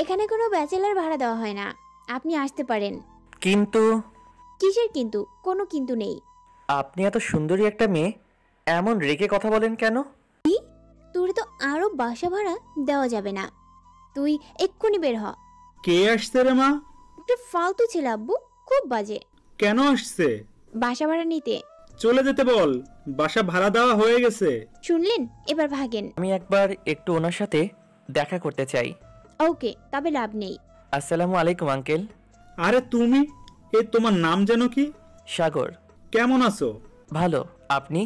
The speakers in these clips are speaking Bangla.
এখানে কোনো ব্যাচেলার ভাড়া দেওয়া হয় না, আপনি আসতে পারেন। কিন্তু কিসের কিন্তু? কোনো কিন্তু নেই। আপনি এত সুন্দরী একটা মেয়ে, এমন রেগে কথা বলেন কেন? তোর তো আরো বাসা ভাড়া দেওয়া যাবে না, তুই এক্ষুনি বের হ। কে আসছে রে মা? একটা ফালতু ছেলে আব্বু, খুব বাজে। কেন আসছে? বাসা ভাড়া নিতে। চলে যেতে বল, বাসা ভাড়া দেওয়া হয়ে গেছে। শুনলেন? এবার ভাগেন। আমি একবার একটু ওনার সাথে দেখা করতে চাই। ওকে, তবে লাভ নেই। আসসালামু আলাইকুম আঙ্কেল। আরে তুমি, তোমার নাম যেন কি? সাগর। কেমন আছো? ভালো, আপনি?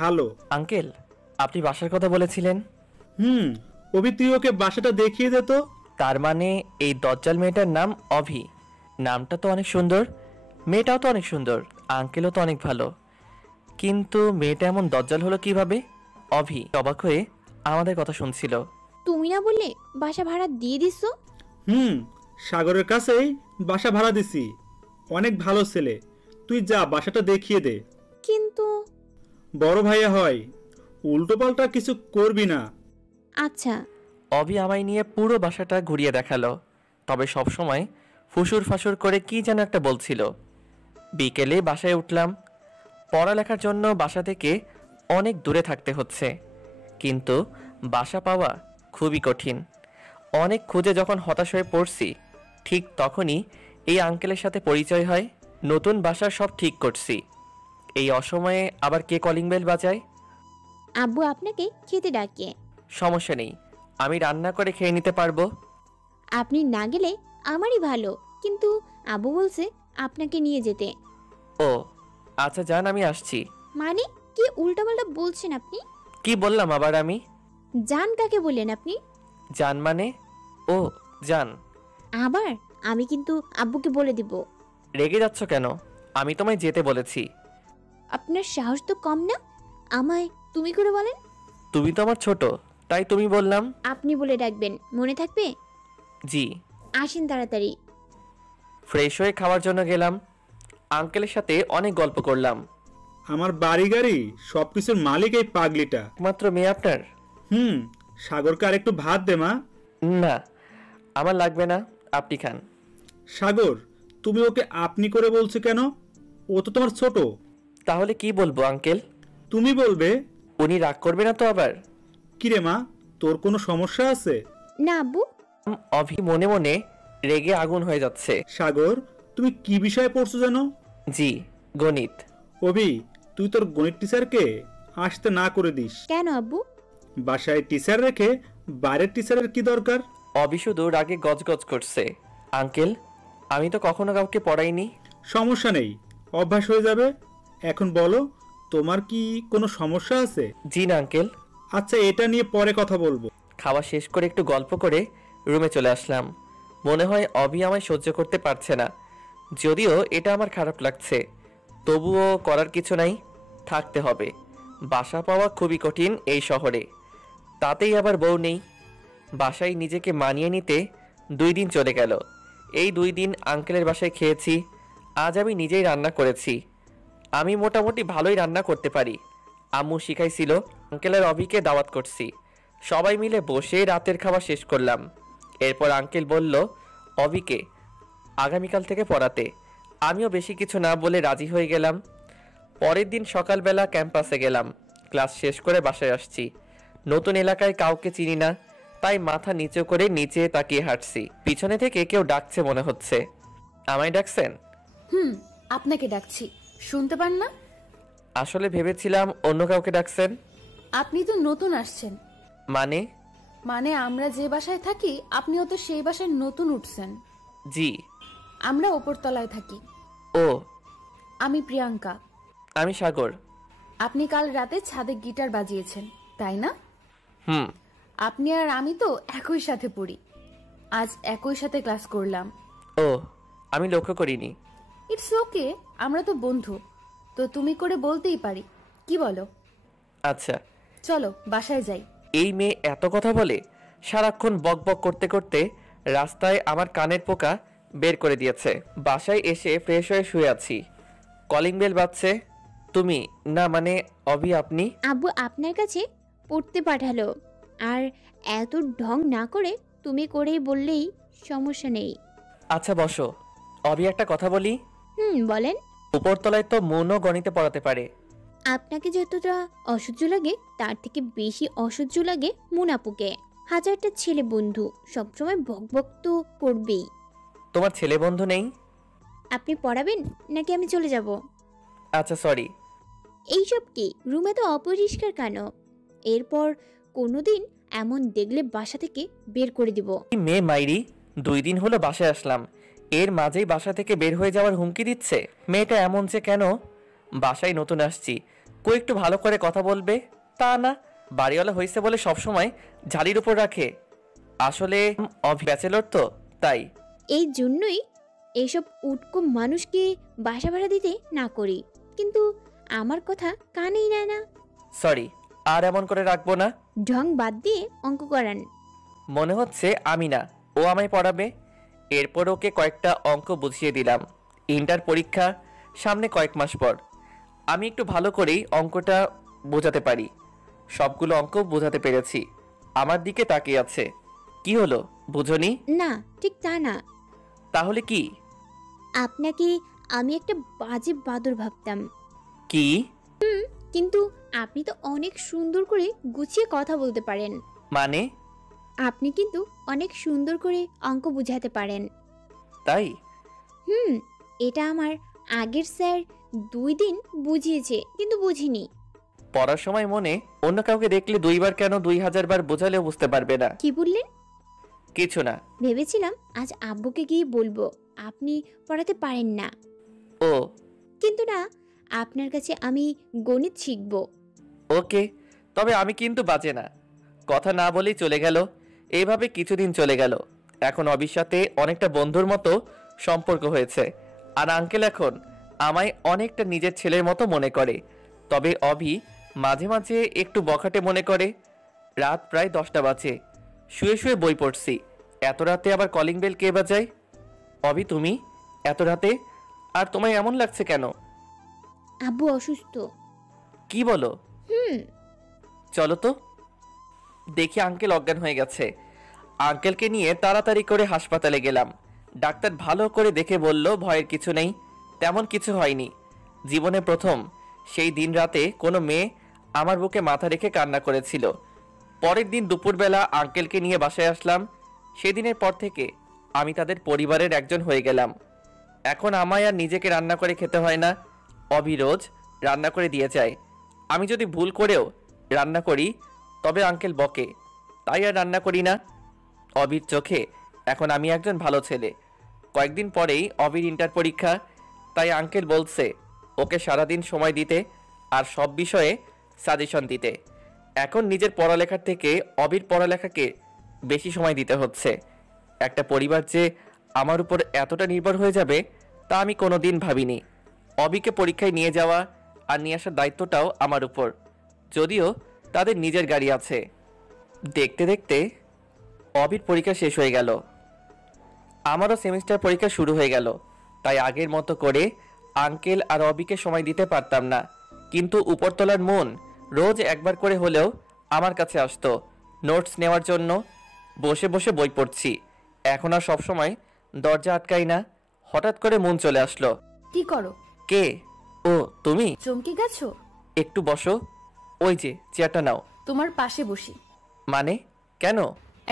ভালো। আঙ্কেল, আপনি বাসার কথা বলেছিলেন। অভি, তুই ওকে বাসাটা দেখিয়ে দে তো। তার মানে এই দজ্জাল মেয়েটার নাম অভি। নামটা তো অনেক সুন্দর, মেয়েটাও তো অনেক সুন্দর, আঙ্কেলও তো অনেক ভালো, কিন্তু মেয়েটা এমন দজ্জাল হলো কিভাবে? অভি অবাক হয়ে আমাদের কথা শুনছিল। তুমি না বললে বাসা ভাড়া দিয়ে দিছো? সাগরের কাছেই বাসা ভাড়া দিছি। অনেক ভালো ছেলে, তুই যা বাসাটা দেখিয়ে দে। কিন্তু বড় ভাইয়া হয়, উল্টো পাল্টা কিছু করবি না। আচ্ছা। অভি আমায় নিয়ে পুরো বাসাটা ঘুরিয়ে দেখালো, তবে সব সময় ফুসুর ফাসুর করে কি যেন একটা বলছিল। বিকেলে বাসায় উঠলাম। পড়ালেখার জন্য বাসা থেকে অনেক দূরে থাকতে হচ্ছে, কিন্তু বাসা পাওয়া খুবই কঠিন। অনেক খুঁজে যখন হতাশ হয়ে পড়ছি, ঠিক তখনই এই আঙ্কেলের সাথে পরিচয় হয়। নতুন বাসা সব ঠিক করছি, এই অসময়ে আবার কে কলিং বেল বাজায়? আব্বু আপনাকে খেতে ডাকে। সমস্যা নেই, আমি রান্না করে খেয়ে নিতে পারবো। আপনি না গেলে আমারই ভালো, কিন্তু আব্বু বলছে আপনাকে নিয়ে যেতে। ও আচ্ছা, যান, আমি আসছি। মানে কি উল্টাপাল্টা বলছেন আপনি? কি বললাম আবার আমি? জান কাকে বললেন আপনি? যান মানে? ও যান। আবার আমি কিন্তু আব্বুকে বলে দিব। রেগে যাচ্ছ কেন? আমি তোমায় যেতে বলেছি। আপনার সাহস তো কম না, আমায় তুমি করে বলেন। তুমি তো আমার ছোট, তাই তুমি বললাম। আপনি বলে ডাকবেন, মনে থাকবে? জি। আসেন তাড়াতাড়ি। ফ্রেশ হয়ে খাওয়ার জন্য গেলাম। আঙ্কেলের সাথে অনেক গল্প করলাম। আমার বাড়ি গাড়ি সবকিছুর মালিক এই পাগলিটা। একমাত্র মেয়ে আপনার? সাগরকে আর একটু ভাত দে মা। না, আমার লাগবে না, আপনি খান। সাগর, তুমি ওকে আপনি করে বলছো কেন? ও তো তোমার ছোট। তাহলে কি বলবো আঙ্কেল? তুমি বলবে। উনি রাগ করবে না তো আবার? কিরে মা, তোর কোনো সমস্যা আছে? না আব্বু। অভি মনে মনে রেগে আগুন হয়ে যাচ্ছে। সাগর, তুমি কি বিষয়ে পড়ছো জানো? জি, গণিত। অভি, তুই তোর গণিত টিচারকে আসতে না করে দিস। কেন আব্বু? বাসায় টিচার রেখে বাইরের টিচারের কি দরকার? অভি শুধু রাগে গজগজ করছে। আঙ্কেল, আমি তো কখনো কাউকে পড়াইনি। সমস্যা নেই, অভ্যাস হয়ে যাবে। এখন বলো, তোমার কি কোনো সমস্যা আছে? জি না আঙ্কেল। আচ্ছা, এটা নিয়ে পরে কথা বলবো। খাওয়া শেষ করে একটু গল্প করে রুমে চলে আসলাম। মনে হয় অভি আমায় সহ্য করতে পারছে না, যদিও এটা আমার খারাপ লাগছে, তবুও করার কিছু নাই, থাকতে হবে। বাসা পাওয়া খুবই কঠিন এই শহরে, তাতেই আবার বউ নেই। বাসায় নিজেকে মানিয়ে নিতে 2 দিন চলে গেল। এই 2 দিন আঙ্কেলের বাসায় খেয়েছি, আজ আমি নিজেই রান্না করেছি। আমি মোটামুটি ভালোই রান্না করতে পারি, আম্মু শিখাইছিল। আঙ্কেলের অভিকে দাওয়াত করছি, সবাই মিলে বসে রাতের খাওয়া শেষ করলাম। এরপর আঙ্কেল বলল অভিকে আগামীকাল থেকে পড়াতে। আমিও বেশি কিছু না বলে রাজি হয়ে গেলাম। পরের দিন সকালবেলা ক্যাম্পাসে গেলাম, ক্লাস শেষ করে বাসায় আসছি। নতুন এলাকায় কাউকে চিনি না, তাই মাথা নিচু করে নিচে তাকিয়ে হাঁটছি। পিছনে থেকে কেউ ডাকছে মনে হচ্ছে। আমায় ডাকছেন? আপনাকে ডাকছি, শুনতে পান না? আসলে ভেবেছিলাম অন্য কাউকে ডাকছেন। আপনি তো নতুন আসছেন। মানে? আমরা যে বাসায় থাকি আপনিও তো সেই বাসায় নতুন উঠছেন। জি। আমরা উপরতলায় থাকি। ও। আমি প্রিয়াঙ্কা। আমি সাগর। আপনি কাল রাতে ছাদে গিটার বাজিয়েছেন, তাই না? আপনি আর আমি তো একই সাথে পড়ি, আজ একই সাথে ক্লাস করলাম। ও, আমি লক্ষ্য করিনি। ইটস ওকে, আমরা তো বন্ধু, তো তুমি করে বলতেই পারি, কি বলো? আচ্ছা চলো বাসায় যাই। এই মেয়ে এত কথা বলে, সারাক্ষণ বক বক করতে করতে রাস্তায় আমার কানের পোকা বের করে দিয়েছে। বাসায় এসে ফ্রেশ হয়ে শুয়ে আছি, কলিং বেল বাজছে। তুমি না, মানে অভি আপনি? আব্বু আপনার কাছে পড়তে পাঠালো, আর এত ঢং না করে তুমি করেই বললেই সমস্যা নেই। আচ্ছা বসো। অভি, একটা কথা বলি। বলেন। উপরতলায় তো মনও গণিতে পড়াতে পারে। আপনাকে যতটা অসহ্য লাগে তার থেকে বেশি অসহ্য লাগে মুনাপুকে। হাজারটা ছেলে বন্ধু সবসময় বকবক তো করবেই। তোমার ছেলে বন্ধু নেই? আপনি পড়াবেন নাকি আমি চলে যাব? আচ্ছা সরি। এইসব কি? রুমে তো অপরিষ্কার কেন? এরপর কোনোদিন এমন দেখলে বাসা থেকে বের করে দিব। মেয়ে মাইরি, 2 দিন হলো বাসায় আসলাম, এর মাঝেই বাসা থেকে বের হয়ে যাওয়ার হুমকি দিচ্ছে। মেয়েটা এমন যে কেন? বাসায় নতুন আসছি, কই একটু ভালো করে কথা বলবে তা না, বাড়িওয়ালা হয়েছে বলে সবসময় ঝাড়ির উপর রাখে। আসলে ব্যাচেলর তো তাই। এই জন্যই এইসব উটকো মানুষকে বাসা ভাড়া দিতে না করি, কিন্তু আমার কথা কানেই নেয় না। সরি, আর এমন করে রাখবো না। ঢং বাদ দিয়ে অঙ্ক করান। মনে হচ্ছে আমি না, ও আমায় পড়াবে। এরপর ওকে কয়েকটা অঙ্ক বুঝিয়ে দিলাম। ইন্টার পরীক্ষা সামনে কয়েক মাস পর। আমি একটু ভালো করেই অঙ্কটা বোঝাতে পারি। সবগুলো অঙ্ক বোঝাতে পেরেছি। আমার দিকে তাকিয়ে আছে। কি হলো, বুঝনি? না, ঠিক তা না। তাহলে কি? আপনাকে আমি একটা বাজে বাদর ভাবতাম, কি? কিন্তু আপনি তো অনেক সুন্দর করে গুছিয়ে কথা বলতে পারেন। মানে? আপনি কিন্তু অনেক সুন্দর করে অঙ্ক বুঝাতে পারেন। তাই? এটা আমার আগের স্যার 2 দিন বুঝিয়েছে, কিন্তু বুঝিনি। পড়ার সময় মনে অন্য কাউকে দেখলে 2 বার কেন 2000 বার বোঝালেও বুঝতে পারবে না। কি বললেন? কিছু না। ভেবেছিলাম আজ আব্বুকে গিয়ে বলবো আপনি পড়াতে পারেন না, ও কিন্তু না, আপনার কাছে আমি গণিত শিখব। ওকে, তবে আমি কিন্তু বাজে না। কথা না বলেই চলে গেল। এইভাবে কিছুদিন চলে গেল। এখন অবির সাথে অনেকটা বন্ধুর মতো সম্পর্ক হয়েছে। আর আঙ্কেল এখন আমায় অনেকটা নিজের ছেলের মতো মনে করে। তবে অভি মাঝে মাঝে একটু বখাটে মনে করে। রাত প্রায় 10টা বাজে, শুয়ে শুয়ে বই পড়ছি। এত রাতে আবার কলিং বেল কে বাজায়? অভি, তুমি এত রাতে? আর তোমায় এমন লাগছে কেন? আব্বু অসুস্থ। কি বলো? চলো তো। দেখি আঙ্কেল অজ্ঞান হয়ে গেছে। আঙ্কেলকে নিয়ে তাড়াতাড়ি করে হাসপাতালে গেলাম। ডাক্তার ভালো করে দেখে বলল ভয়ের কিছু নেই, তেমন কিছু হয়নি। জীবনে প্রথম সেই দিন রাতে কোনো মেয়ে আমার বুকে মাথা রেখে কান্না করেছিল। পরের দিন দুপুরবেলা আঙ্কেলকে নিয়ে বাসায় আসলাম। সেদিনের পর থেকে আমি তাদের পরিবারের একজন হয়ে গেলাম। এখন আমায় আর নিজেকে রান্না করে খেতে হয় না, অভি রোজ রান্না করে দিয়ে যায়। আমি যদি ভুল করেও রান্না করি তবে আঙ্কেল বকে, তাই আর রান্না করি না। অবির চোখে এখন আমি একজন ভালো ছেলে। কয়েকদিন পরেই অবির ইন্টার পরীক্ষা, তাই আঙ্কেল বলছে ওকে সারাদিন সময় দিতে আর সব বিষয়ে সাজেশন দিতে। এখন নিজের পড়ালেখার থেকে অবির পড়ালেখাকে বেশি সময় দিতে হচ্ছে। একটা পরিবার যে আমার উপর এতটা নির্ভর হয়ে যাবে তা আমি কোনোদিন ভাবিনি। অবিকে পরীক্ষায় নিয়ে যাওয়া আর নিয়ে আসার দায়িত্বটাও আমার উপর, যদিও তাদের নিজের গাড়ি আছে। দেখতে দেখতে অবির পরীক্ষা শেষ হয়ে গেল, আমারও সেমিস্টার পরীক্ষা শুরু হয়ে গেল। তাই আগের মতো করে আঙ্কেল আর অবিকে সময় দিতে পারতাম না। কিন্তু উপরতলার মন রোজ একবার করে হলেও আমার কাছে আসতো নোটস নেওয়ার জন্য। বসে বসে বই পড়ছি। এখন আর সবসময় দরজা আটকাই না। হঠাৎ করে মন চলে আসলো। কি করো? কে? ও তুমি? চমকে গেছো? একটু বসো, ওই যে চেয়ারটা নাও। তোমার পাশে বসি। মানে কেন?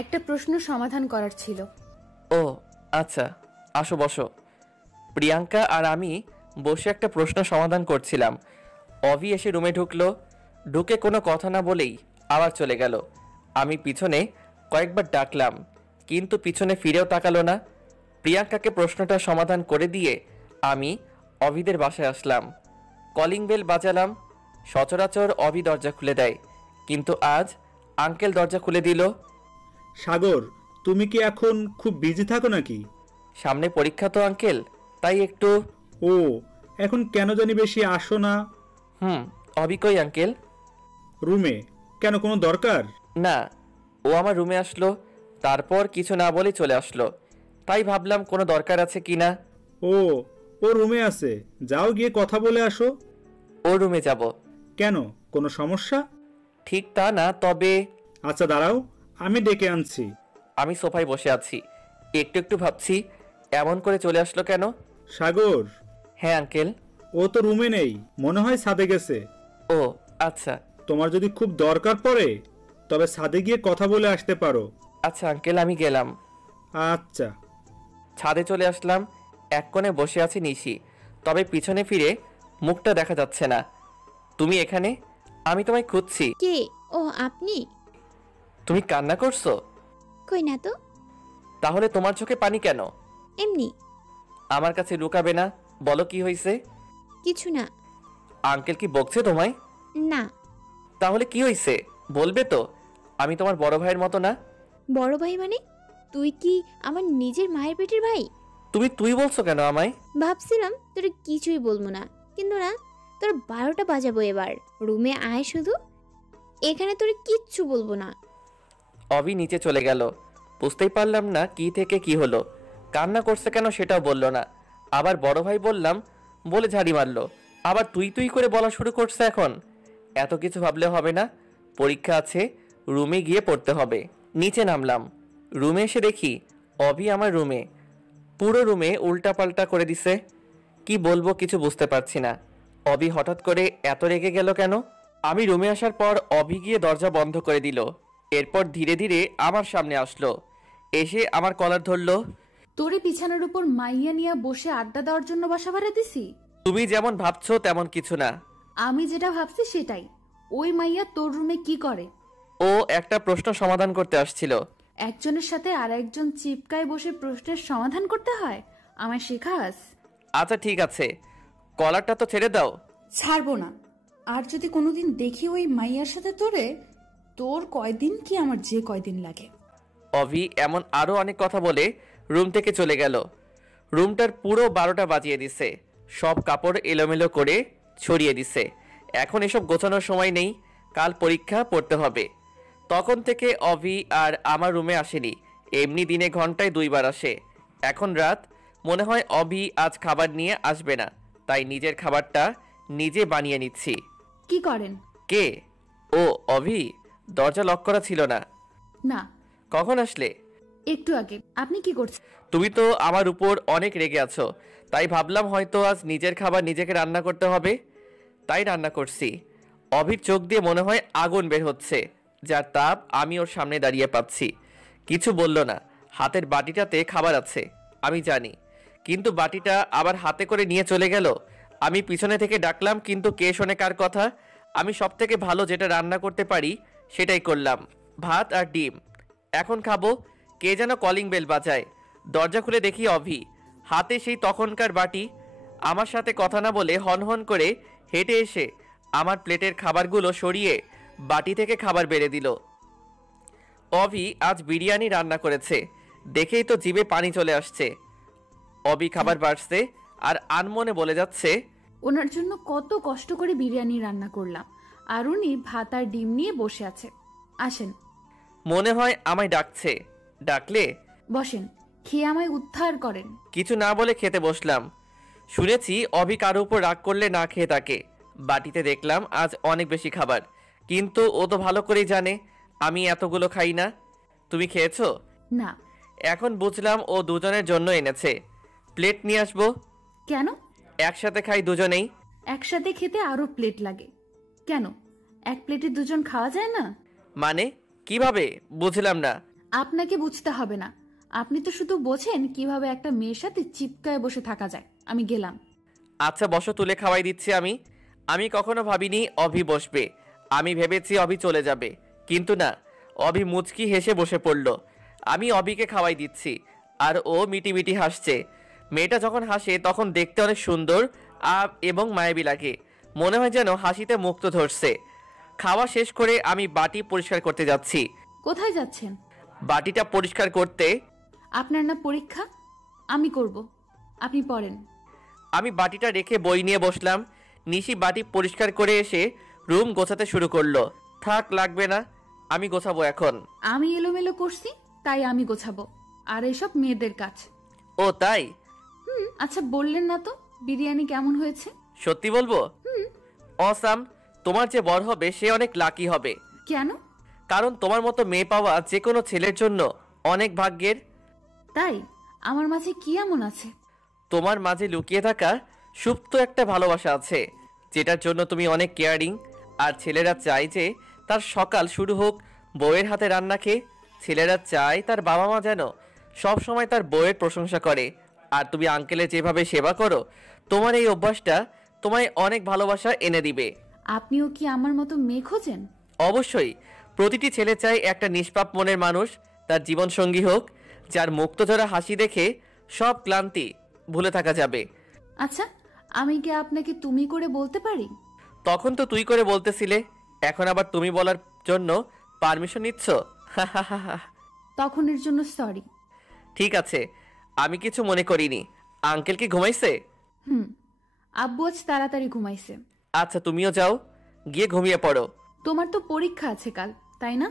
একটা প্রশ্ন সমাধান করার ছিল। ও আচ্ছা, আসো বসো। প্রিয়াঙ্কা আর আমি বসে একটা প্রশ্ন সমাধান করছিলাম। অভি এসে রুমে ঢুকলো। ঢুকে কোনো কথা না বলেই আবার চলে গেল। আমি পিছনে কয়েকবার ডাকলাম, কিন্তু পিছনে ফিরেও তাকালো না। প্রিয়াঙ্কাকে প্রশ্নটা সমাধান করে দিয়ে আমি অভিদের বাসায় আসলাম। Calling bell বাজালাম। সচরাচর অভি দরজা খুলে দেয়, কিন্তু আজ আঙ্কেল দরজা খুলে দিল। সাগর, তুমি কি এখন খুব বিজি থাকো নাকি? সামনে পরীক্ষা তো আঙ্কেল, তাই একটু। ও, এখন কেন জানি বেশি আসো না? অভি কই আঙ্কেল? রুমে। কেন, কোনো দরকার? না, ও আমার রুমে আসলো, তারপর কিছু না বলে চলে আসলো। তাই ভাবলাম কোনো দরকার আছে কি না। ও, ও রুমে আছে, যাও গিয়ে কথা বলে আসো। ও রুমে যাব? কেন, কোনো সমস্যা? ঠিক তা না, তবে। আচ্ছা দাঁড়াও, আমি ডেকে আনছি। আমি সোফায় বসে আছি, একটু একটু ভাবছি এমন করে চলে আসলো কেন। সাগর, হ্যাঁ আঙ্কেল। ও তো রুমে নেই, মনে হয় ছাদে গেছে। ও আচ্ছা। তোমার যদি খুব দরকার পড়ে তবে ছাদে গিয়ে কথা বলে আসতে পারো। আচ্ছা আঙ্কেল, আমি গেলাম। আচ্ছা। ছাদে চলে আসলাম। এক কোণে বসে আছে নিশি, তবে পিছনে ফিরে মুখটা দেখা যাচ্ছে না। তুমি এখানে? আমি তোমায় খুঁজছি। কে? ও আপনি? তুমি কান্না করছো? কই না তো। তাহলে তোমার চোখে পানি কেন? এমনি। আমার কাছে লুকাবে না, বলো কি হয়েছে। কিছু না। আঙ্কেল কি বকছে তোমায়? না। তাহলে কি হয়েছে বলবে তো? আমি তোমার বড় ভাইয়ের মতো না। বড় ভাই মানে? তুই কি আমার নিজের মায়ের পেটের ভাই? তুমি তুই বলছো কেন আমায়? ভাবছিলাম তোর কিছুই বলবো না, কিন্তু না, তোর 12টা বাজাবো এবার। রুমে আয় শুধু, এখানে তোর কিচ্ছু বলবো না। অভি নিচে চলে গেল। বুঝতেই পারলাম না কি থেকে কি হলো। কান্না করছে কেন সেটাও বলল না। আবার বড় ভাই বললাম বলে ঝাড়ি মারলো। আবার তুই তুই করে বলা শুরু করছে এখন। এত কিছু ভাবলে হবে না, পরীক্ষা আছে, রুমে গিয়ে পড়তে হবে। নিচে নামলাম। রুমে এসে দেখি অভি আমার রুমে। পুরো রুমে উল্টাপাল্টা করে দিছে। কি বলবো কিছু বুঝতে পারছি না। অভি হঠাৎ করে এত রেগে গেল কেন? আমি রুমে আসার পর অভি গিয়ে দরজা বন্ধ করে দিল। এরপর ধীরে ধীরে আমার সামনে আসলো, এসে আমার কলার ধরলো। তোরে বিছানার উপর মাইয়া নিয়ে বসে আড্ডা দেওয়ার জন্য বাসা ভাড়া দিছি? তুমি যেমন ভাবছো তেমন কিছু না। আমি যেটা ভাবছি সেটাই। ওই মাইয়া তোর রুমে কি করে? ও একটা প্রশ্ন সমাধান করতে আসছিল। একজনের সাথে আর একজন চিপকায় বসে প্রশ্নের সমাধান করতে হয়? আমায় শেখাস? আচ্ছা ঠিক আছে, কলারটা তো ছেড়ে দাও। ছাড়বো না। আর যদি কোনোদিন দেখি ওই মাইয়ার সাথে তোরে, তোর কয়দিন কি আমার যে কয়দিন লাগে। অভি এমন আরো অনেক কথা বলে রুম থেকে চলে গেল। রুমটার পুরো 12টা বাজিয়ে দিছে। সব কাপড় এলোমেলো করে ছড়িয়ে দিছে। এখন এসব গোছানোর সময় নেই, কাল পরীক্ষা পড়তে হবে। তখন থেকে অভি আর আমার রুমে আসেনি। এমনি দিনে ঘন্টায় 2বার আসে। এখন রাত, মনে হয় অভি আজ খাবার নিয়ে আসবে না, তাই নিজের খাবারটা নিজে বানিয়ে নিচ্ছি। কি করেন? কে? ও অভি, দরজা লক করা ছিল না। না। কখন আসলে? একটু আগে। আপনি কি করছেন? তুমি তো আমার উপর অনেক রেগে আছো, তাই ভাবলাম হয়তো আজ নিজের খাবার নিজেকে রান্না করতে হবে, তাই রান্না করছি। অভির চোখ দিয়ে মনে হয় আগুন বের হচ্ছে, যার তাপ আমি ওর সামনে দাঁড়িয়ে পাচ্ছি। কিছু বলল না। হাতের বাটিটাতে খাবার আছে আমি জানি, কিন্তু বাটিটা আবার হাতে করে নিয়ে চলে গেল। আমি পিছনে থেকে ডাকলাম, কিন্তু কে শোনে কার কথা। আমি সব থেকে ভালো যেটা রান্না করতে পারি সেটাই করলাম, ভাত আর ডিম। এখন খাবো। কে যেন কলিং বেল বাজায়। দরজা খুলে দেখি অভি, হাতে সেই তখনকার বাটি। আমার সাথে কথা না বলে হনহন করে হেঁটে এসে আমার প্লেটের খাবারগুলো সরিয়ে বাটি থেকে খাবার বেড়ে দিল। অভি আজ বিরিয়ানি রান্না করেছে, দেখেই তো জিভে পানি চলে আসছে। অভি খাবার বাড়ছে আর আনমনে বলে যাচ্ছে, ওনার জন্য কত কষ্ট করে বিরিয়ানি রান্না করলাম, আর উনি ভাত আর ডিম নিয়ে বসে আছে। আসেন। মনে হয় আমায় ডাকছে। ডাকলে? বসেন, খেয়ে আমায় উদ্ধার করেন। কিছু না বলে খেতে বসলাম। শুনেছি অভি কারো উপর রাগ করলে না খেয়ে থাকে। বাটিতে দেখলাম আজ অনেক বেশি খাবার, কিন্তু ও তো ভালো করেই জানে আমি এতগুলো খাই না। তুমি খেয়েছো? না। এখন বুঝলাম ও দুজনের জন্য এনেছে। প্লেট নিয়ে আসবো? কেন? একসাথে খাই দুজনেই। একসাথে খেতে আরো প্লেট লাগে কেন? এক প্লেটে দুজন খাওয়া যায় না? মানে কিভাবে বুঝলাম না। আপনাকে বুঝতে হবে না। আপনি তো শুধু বোঝেন কিভাবে একটা মেয়ের সাথে চিপকায় বসে থাকা যায়। আমি গেলাম। আচ্ছা বসো, তুলে খাওয়াই দিচ্ছি আমি। আমি কখনো ভাবিনি অভি বসবে। আমি ভেবেছি অভি চলে যাবে, কিন্তু না, অভি মুচকি হেসে বসে পড়ল। আমি অভিকে খাওয়াই দিচ্ছি আর ও মিটি মিটি হাসছে। মেয়েটা যখন হাসে তখন দেখতে অনেক সুন্দর এবং মায়াবী লাগে। মনে হয় যেন হাসিতে মুক্ত ধরছে। খাওয়া শেষ করে আমি বাটি পরিষ্কার করতে যাচ্ছি। কোথায় যাচ্ছেন? বাটিটা পরিষ্কার করতে। আপনার না পরীক্ষা? আমি করব, আপনি পড়েন। আমি বাটিটা রেখে বই নিয়ে বসলাম। নিশি বাটি পরিষ্কার করে এসে রুম গোছাতে শুরু করলো। থাক, লাগবে না, আমি গোছাবো এখন। আমি এলোমেলো করছি তাই আমি গোছাবো, আর এসব মেয়েদের কাজ। ও তাই? আচ্ছা বললেন না তো বিরিয়ানি কেমন হয়েছে? সত্যি বলবো? অসাম। তোমার যে বর হবে সে অনেক লাকি হবে। কেন? কারণ তোমার মতো মেয়ে পাওয়া যে কোনো ছেলের জন্য অনেক ভাগ্যের। তাই? আমার মাঝে কি এমন আছে? তোমার মাঝে লুকিয়ে থাকা সুপ্ত একটা ভালোবাসা আছে, যেটার জন্য তুমি অনেক কেয়ারিং। আর ছেলেরা চায় যে তার সকাল শুরু হোক বউয়ের হাতে রান্না খেয়ে। ছেলেরা চায় তার বাবা মা যেন সব সময় তার বউয়ের প্রশংসা করে। আর তুমি আঙ্কেলের যেভাবে সেবা করো, তোমার এই অভ্যাসটা তোমায় অনেক ভালোবাসা এনে দিবে। আপনিও কি আমার মতো মেয়ে খোঁজেন? অবশ্যই। প্রতিটি ছেলে চায় একটা নিষ্পাপ মনের মানুষ তার জীবনসঙ্গী হোক, যার মুক্তঝরা হাসি দেখে সব ক্লান্তি ভুলে থাকা যাবে। আচ্ছা, আমি কি আপনাকে তুমি করে বলতে পারি? তখন তো তুই করে বলতেছিলে, এখন আবার তুমি বলার জন্য পারমিশন নিচ্ছ? তখনের জন্য সরি। ঠিক আছে, আমি কিছু মনে করিনি। আঙ্কেল কি ঘুমাইছে? আব্বু আজ তাড়াতাড়ি ঘুমাইছে। আচ্ছা, তুমিও যাও, গিয়ে ঘুমিয়ে পড়ো। তোমার তো পরীক্ষা আছে কাল, তাই না?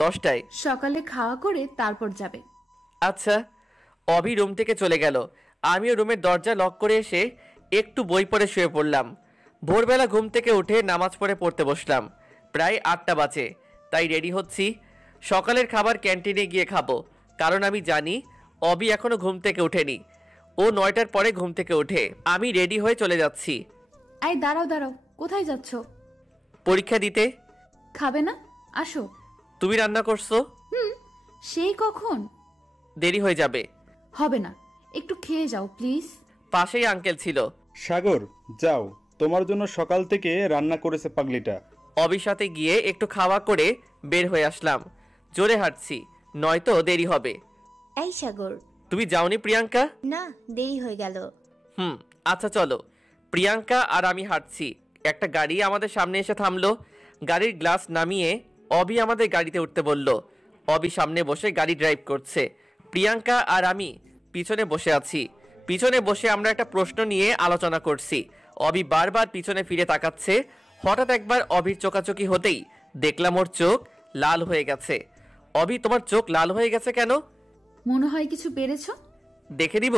10টায়। সকালে খাওয়া করে তারপর যাবে। আচ্ছা। অভি রুম থেকে চলে গেল। আমিও রুমের দরজা লক করে এসে একটু বই পড়ে শুয়ে পড়লাম। ভোরবেলা ঘুম থেকে উঠে নামাজ পড়তে বসলাম। প্রায় 8টা বাজে, তাই রেডি হচ্ছি। সকালের খাবার ক্যান্টিনে গিয়ে খাবো, কারণ আমি জানি অভি এখনো ঘুম থেকে ওঠেনি। ও 9টার পরে ঘুম থেকে ওঠে। আমি রেডি হয়ে চলে যাচ্ছি। এই দাঁড়াও দাঁড়াও, কোথায় যাচ্ছ? পরীক্ষা দিতে। খাবে না? আসো। তুমি রান্না করছো? সেই কখন? দেরি হয়ে যাবে। হবে না, একটু খেয়ে যাও প্লিজ। পাশেই আঙ্কেল ছিল। সাগর, যাও, তোমার জন্য সকাল থেকে রান্না করেছে পাগলিটা। অবির সাথে গিয়ে একটু খাওয়া করে বের হয়ে আসলাম। জোরে হাঁটছি, নয়তো দেরি হবে। এই সাগর, তুমি যাওনি প্রিয়াঙ্কা? না, দেরি হয়ে গেল। আচ্ছা চলো। প্রিয়াঙ্কা আর আমি হাঁটছি। একটা গাড়ি আমাদের সামনে এসে থামলো। গাড়ির গ্লাস নামিয়ে অবি আমাদের গাড়িতে উঠতে বলল। অবি সামনে বসে গাড়ি ড্রাইভ করছে, প্রিয়াঙ্কা আর আমি পিছনে বসে আছি। পিছনে বসে আমরা একটা প্রশ্ন নিয়ে আলোচনা করছি। অবি বারবার পিছনে ফিরে তাকাচ্ছে। হঠাৎ একবার অবির চোখাচোখি হতেই দেখলাম ওর চোখ লাল হয়ে গেছে। অবি, তোমার চোখ লাল হয়ে গেছে কেন? মনে হয় কিছু পেরেছ? দেখে দিব?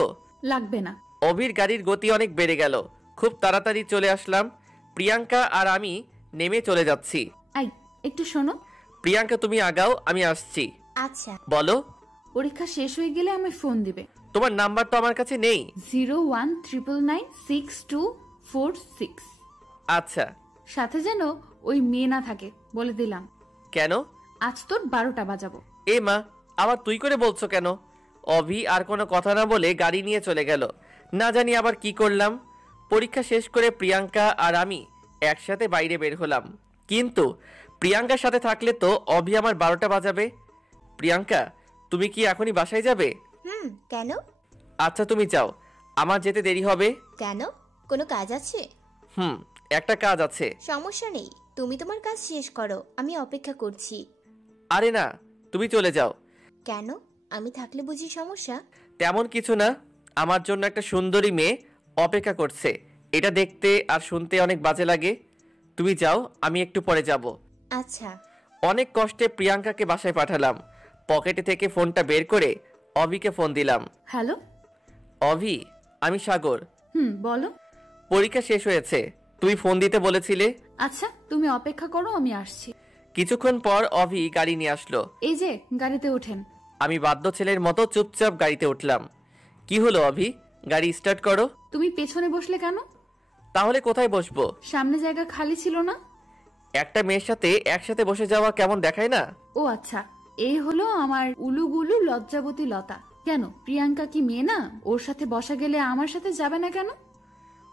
লাগবে না। অবির গাড়ির গতি অনেক বেড়ে গেল। খুব তাড়াতাড়ি চলে আসলাম। প্রিয়াঙ্কা আর আমি নেমে চলে যাচ্ছি। এই, একটু শোনো। প্রিয়াঙ্কা, তুমি আগাও, আমি আসছি। আচ্ছা। বলো। পরীক্ষা শেষ হয়ে গেলে আমায় ফোন দিবে। তোমার নাম্বার তো আমার কাছে নেই। 019996246। আচ্ছা। সাথে যেন ওই মেয়ে না থাকে, বলে দিলাম। কেন? আজ তোর 12টা বাজাবো। এ মা, আবার তুই করে বলছো কেন? অভি আর কোনো কথা না বলে গাড়ি নিয়ে চলে গেল। না জানি আবার কি করলাম। পরীক্ষা শেষ করে প্রিয়াঙ্কা আর আমি একসাথে বাইরে বের হলাম। কিন্তু প্রিয়াঙ্কার সাথে থাকলে তো অভি আমার 12টা বাজাবে। প্রিয়াঙ্কা, তুমি কি এখনই বাসায় যাবে? কেন? আচ্ছা, তুমি যাও, আমার যেতে দেরি হবে। কেন? কোনো কাজ আছে? একটা কাজ আছে। সমস্যা নেই, তুমি তোমার কাজ শেষ করো, আমি অপেক্ষা করছি। আরে না, তুমি চলে যাও। কেন? আমি থাকলে বুঝি সমস্যা? তেমন কিছু না, আমার জন্য একটা সুন্দরী মেয়ে অপেক্ষা করছে। এটা দেখতে আর শুনতে অনেক বাজে লাগে। তুমি যাও, আমি একটু পরে যাব। আচ্ছা। অনেক কষ্টে প্রিয়াঙ্কাকে বাসায় পাঠালাম। পকেটে থেকে ফোনটা বের করে অভিকে ফোন দিলাম। হ্যালো। অভি, আমি সাগর। বলো। পরীক্ষা শেষ হয়েছে, তুমি ফোন দিতে বলেছিলে। আচ্ছা, তুমি অপেক্ষা করো, আমি আসছি। কিছুক্ষণ পর অভি গাড়ি নিয়ে আসলো। এই যে, গাড়িতে ওঠেন। আমি বাধ্য ছেলের মতো চুপচাপ গাড়িতে উঠলাম। কি হলো অভি, গাড়ি স্টার্ট করো। তুমি পেছনে বসলে কেন? তাহলে কোথায় বসবো? সামনে জায়গা খালি ছিল না? একটা মেয়ের সাথে একসাথে বসে যাওয়া কেমন দেখায় না? ও আচ্ছা, এই হলো আমার উলুগুলু লজ্জাবতী লতা। কেন, প্রিয়াঙ্কা কি মেয়ে না? ওর সাথে বসা গেলে আমার সাথে যাবে না কেন?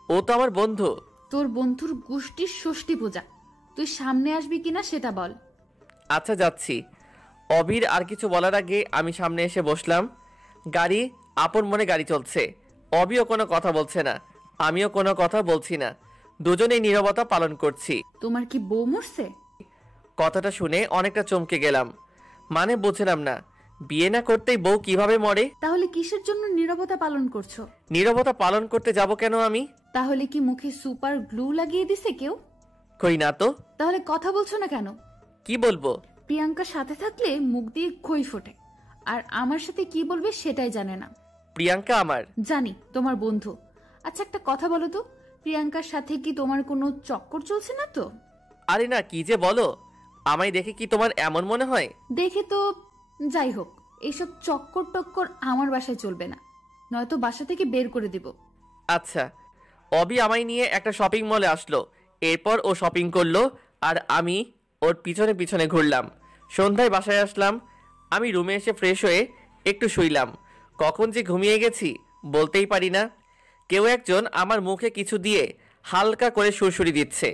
ও তো আমার বন্ধু। তোর বন্ধুর গোষ্ঠীর ষষ্ঠী পূজা, তুই সামনে আসবি কিনা সেটা বল। আচ্ছা, যাচ্ছি। অভির আর কিছু বলার আগে আমি সামনে এসে বসলাম। গাড়ি আপন মনে গাড়ি চলছে। অভিও কোনো কথা বলছে না, আমিও কোনো কথা বলছি না। দুজনেই নীরবতা পালন করছি। তোমার কি বউ মরছে? কথাটা শুনে অনেকটা চমকে গেলাম। মানে বুঝলাম না, বিয়ে না করতেই বউ কিভাবে মরে? তাহলে কিসের জন্য নীরবতা পালন করছো? নীরবতা পালন করতে যাব কেন আমি? তাহলে কি মুখে সুপার গ্লু লাগিয়ে দিছে কেউ? কই না তো। তাহলে কথা বলছো না কেন? কি বলবো? প্রিয়াঙ্কার সাথে থাকলে মুখ দিয়ে খই ফোটে, আর আমার সাথে কি বলবে সেটাই জানে না। প্রিয়াঙ্কা আমার? জানি, তোমার বন্ধু। আচ্ছা, একটা কথা বলো তো, প্রিয়াঙ্কার সাথে কি তোমার কোনো চক্কর চলছে না তো? আরে না, কি যে বলো, আমায় দেখে কি তোমার এমন মনে হয়? দেখে তো যাই হোক, এইসব চক্কর টক্কর আমার বাসায় চলবে না, নয়তো বাসা থেকে বের করে দেব। আচ্ছা। অবি আমায় নিয়ে একটা শপিং মলে আসলো। এরপর ও শপিং করলো আর আমি ওর পিছনে পিছনে ঘুরলাম। সন্ধ্যায় বাসায় আসলাম। আমি রুমে এসে ফ্রেশ হয়ে একটু শুইলাম। কখন যে ঘুমিয়ে গেছি বলতেই পারি না। কেউ একজন আমার মুখে কিছু দিয়ে হালকা করে সুরসুরি দিচ্ছে।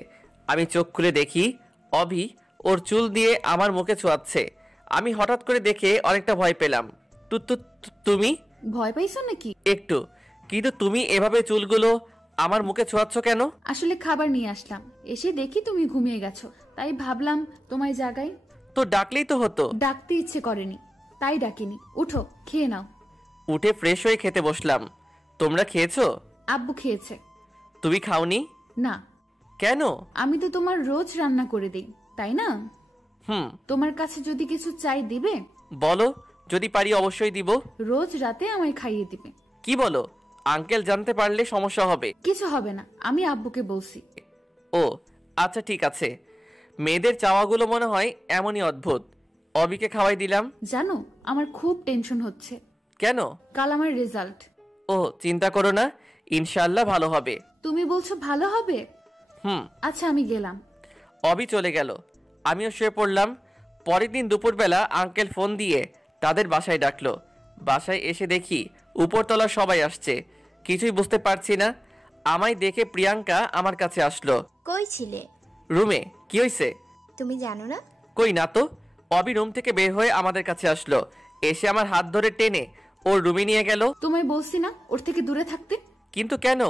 আমি চোখ খুলে দেখি অভি ওর চুল দিয়ে আমার মুখে ছোঁয়াচ্ছে। আমি হঠাৎ করে দেখে অনেকটা ভয় পেলাম। তুমি? ভয় পাইছো নাকি? একটু। কিন্তু তুমি এভাবে চুলগুলো আমার মুখে ছোঁয়াচ্ছ কেন? আসলে খাবার নিয়ে আসলাম, এসে দেখি তুমি ঘুমিয়ে গেছো, তাই ভাবলাম তোমায় জাগাই। তো ডাকলেই তো হতো। ডাকতে ইচ্ছে করেনি, তাই ডাকিনি। উঠো, খেয়ে নাও। উঠে ফ্রেশ হয়ে খেতে বসলাম। তোমরা খেয়েছো? আব্বু খেয়েছে। তুমি খাওনি? না। কেন? আমি তো তোমার রোজ রান্না করে দিই, তাই না? হুম। তোমার কাছে যদি কিছু চাই দিবে? বলো, যদি পারি অবশ্যই দিব। রোজ রাতে আমায় খাইয়ে দিবে। কি বলো? আঙ্কেল জানতে পারলে সমস্যা হবে। কিছু হবে না, আমি আব্বুকে বলছি। ও আচ্ছা, ঠিক আছে। মেয়েদের চাওয়াগুলো মনে হয় এমনই অদ্ভুত। অবিকে খাওয়াই দিলাম। জানো, আমার খুব টেনশন হচ্ছে। কেন? কাল আমার রেজাল্ট। ও চিন্তা করো না, ইনশাআল্লাহ ভালো হবে। তুমি বলছো ভালো হবে? হুম। আচ্ছা, আমি গেলাম। অবি চলে গেল। আমিও শুয়ে পড়লাম। পরের দিন দুপুরবেলা আঙ্কেল ফোন দিয়ে তাদের বাসায় ডাকলো। বাসায় এসে দেখি উপরতলা সবাই আসছে। কিছুই বুঝতে পারছি না। আমায় দেখে প্রিয়াঙ্কা আমার কাছে আসলো। কই ছিলে? রুমে। কি হয়েছে? তুমি জানো না? কই না তো। অবি রুম থেকে বের হয়ে আমাদের কাছে আসলো। এসে আমার হাত ধরে টেনে ওর রুমে নিয়ে গেল। তোমায় বলছি না ওর থেকে দূরে থাকতে? কিন্তু কেন?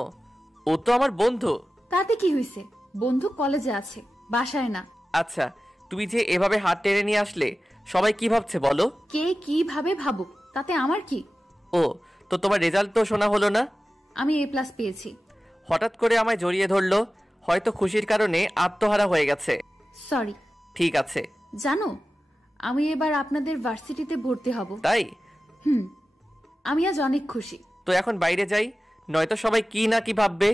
ও তো আমার বন্ধু। তাতে কি হয়েছে? বন্ধু কলেজে আছে, বাসায় না। আচ্ছা, তুমি যে এভাবে হাত টেনে নিয়ে আসলে সবাই কি ভাবছে বলো? কে কিভাবে ভাবুক, তাতে আমার কি? ও, তো তোমার রেজাল্ট তো শোনা হলো না? আমি A+ পেয়েছি। হঠাৎ করে আমায় জড়িয়ে ধরলো। হয়তো খুশির কারণে আত্মহারা হয়ে গেছে। সরি। ঠিক আছে। জানো, আমি এবার আপনাদের ভার্সিটিতে ভর্তি হব। তাই? হুম। আমি আজ অনেক খুশি। তো এখন বাইরে যাই, নয়তো সবাই কি না কি ভাববে।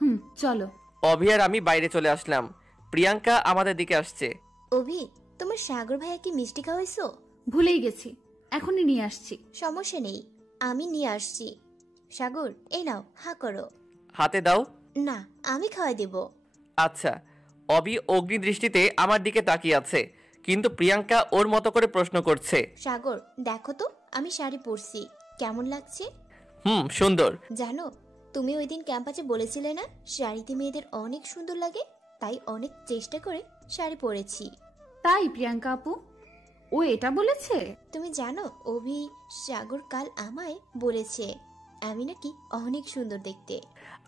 হুম, চলো। অভি আর আমি বাইরে চলে আসলাম। প্রিয়াঙ্কা আমাদের দিকে আসছে। অভি, তোমার সাগর ভাইয়া কি মিষ্টি খাওয়াইছো? ভুলেই গেছি, এখনই নিয়ে আসছি। সমস্যা নেই, আমি নিয়ে আসছি। সাগর, এই নাও, হা করো। হাতে দাও। না, আমি খাওয়াই দেব। আচ্ছা। অভি অগ্নি দৃষ্টিতে আমার দিকে তাকিয়ে আছে, কিন্তু প্রিয়াঙ্কা ওর মতো করে প্রশ্ন করছে। সাগর, দেখো তো আমি শাড়ি পরছি, কেমন লাগছে? হুম, সুন্দর। জানো, তুমি ওই দিন ক্যাম্পাসে বলেছিলে না শাড়িতে মেয়েদের অনেক সুন্দর লাগে, তাই অনেক চেষ্টা করে শাড়ি পরেছি। তাই প্রিয়াঙ্কা আপু, ও এটা বলেছে? তুমি জানো, অভি সাগর কাল আমায় বলেছে আমি নাকি অনেক সুন্দর দেখতে।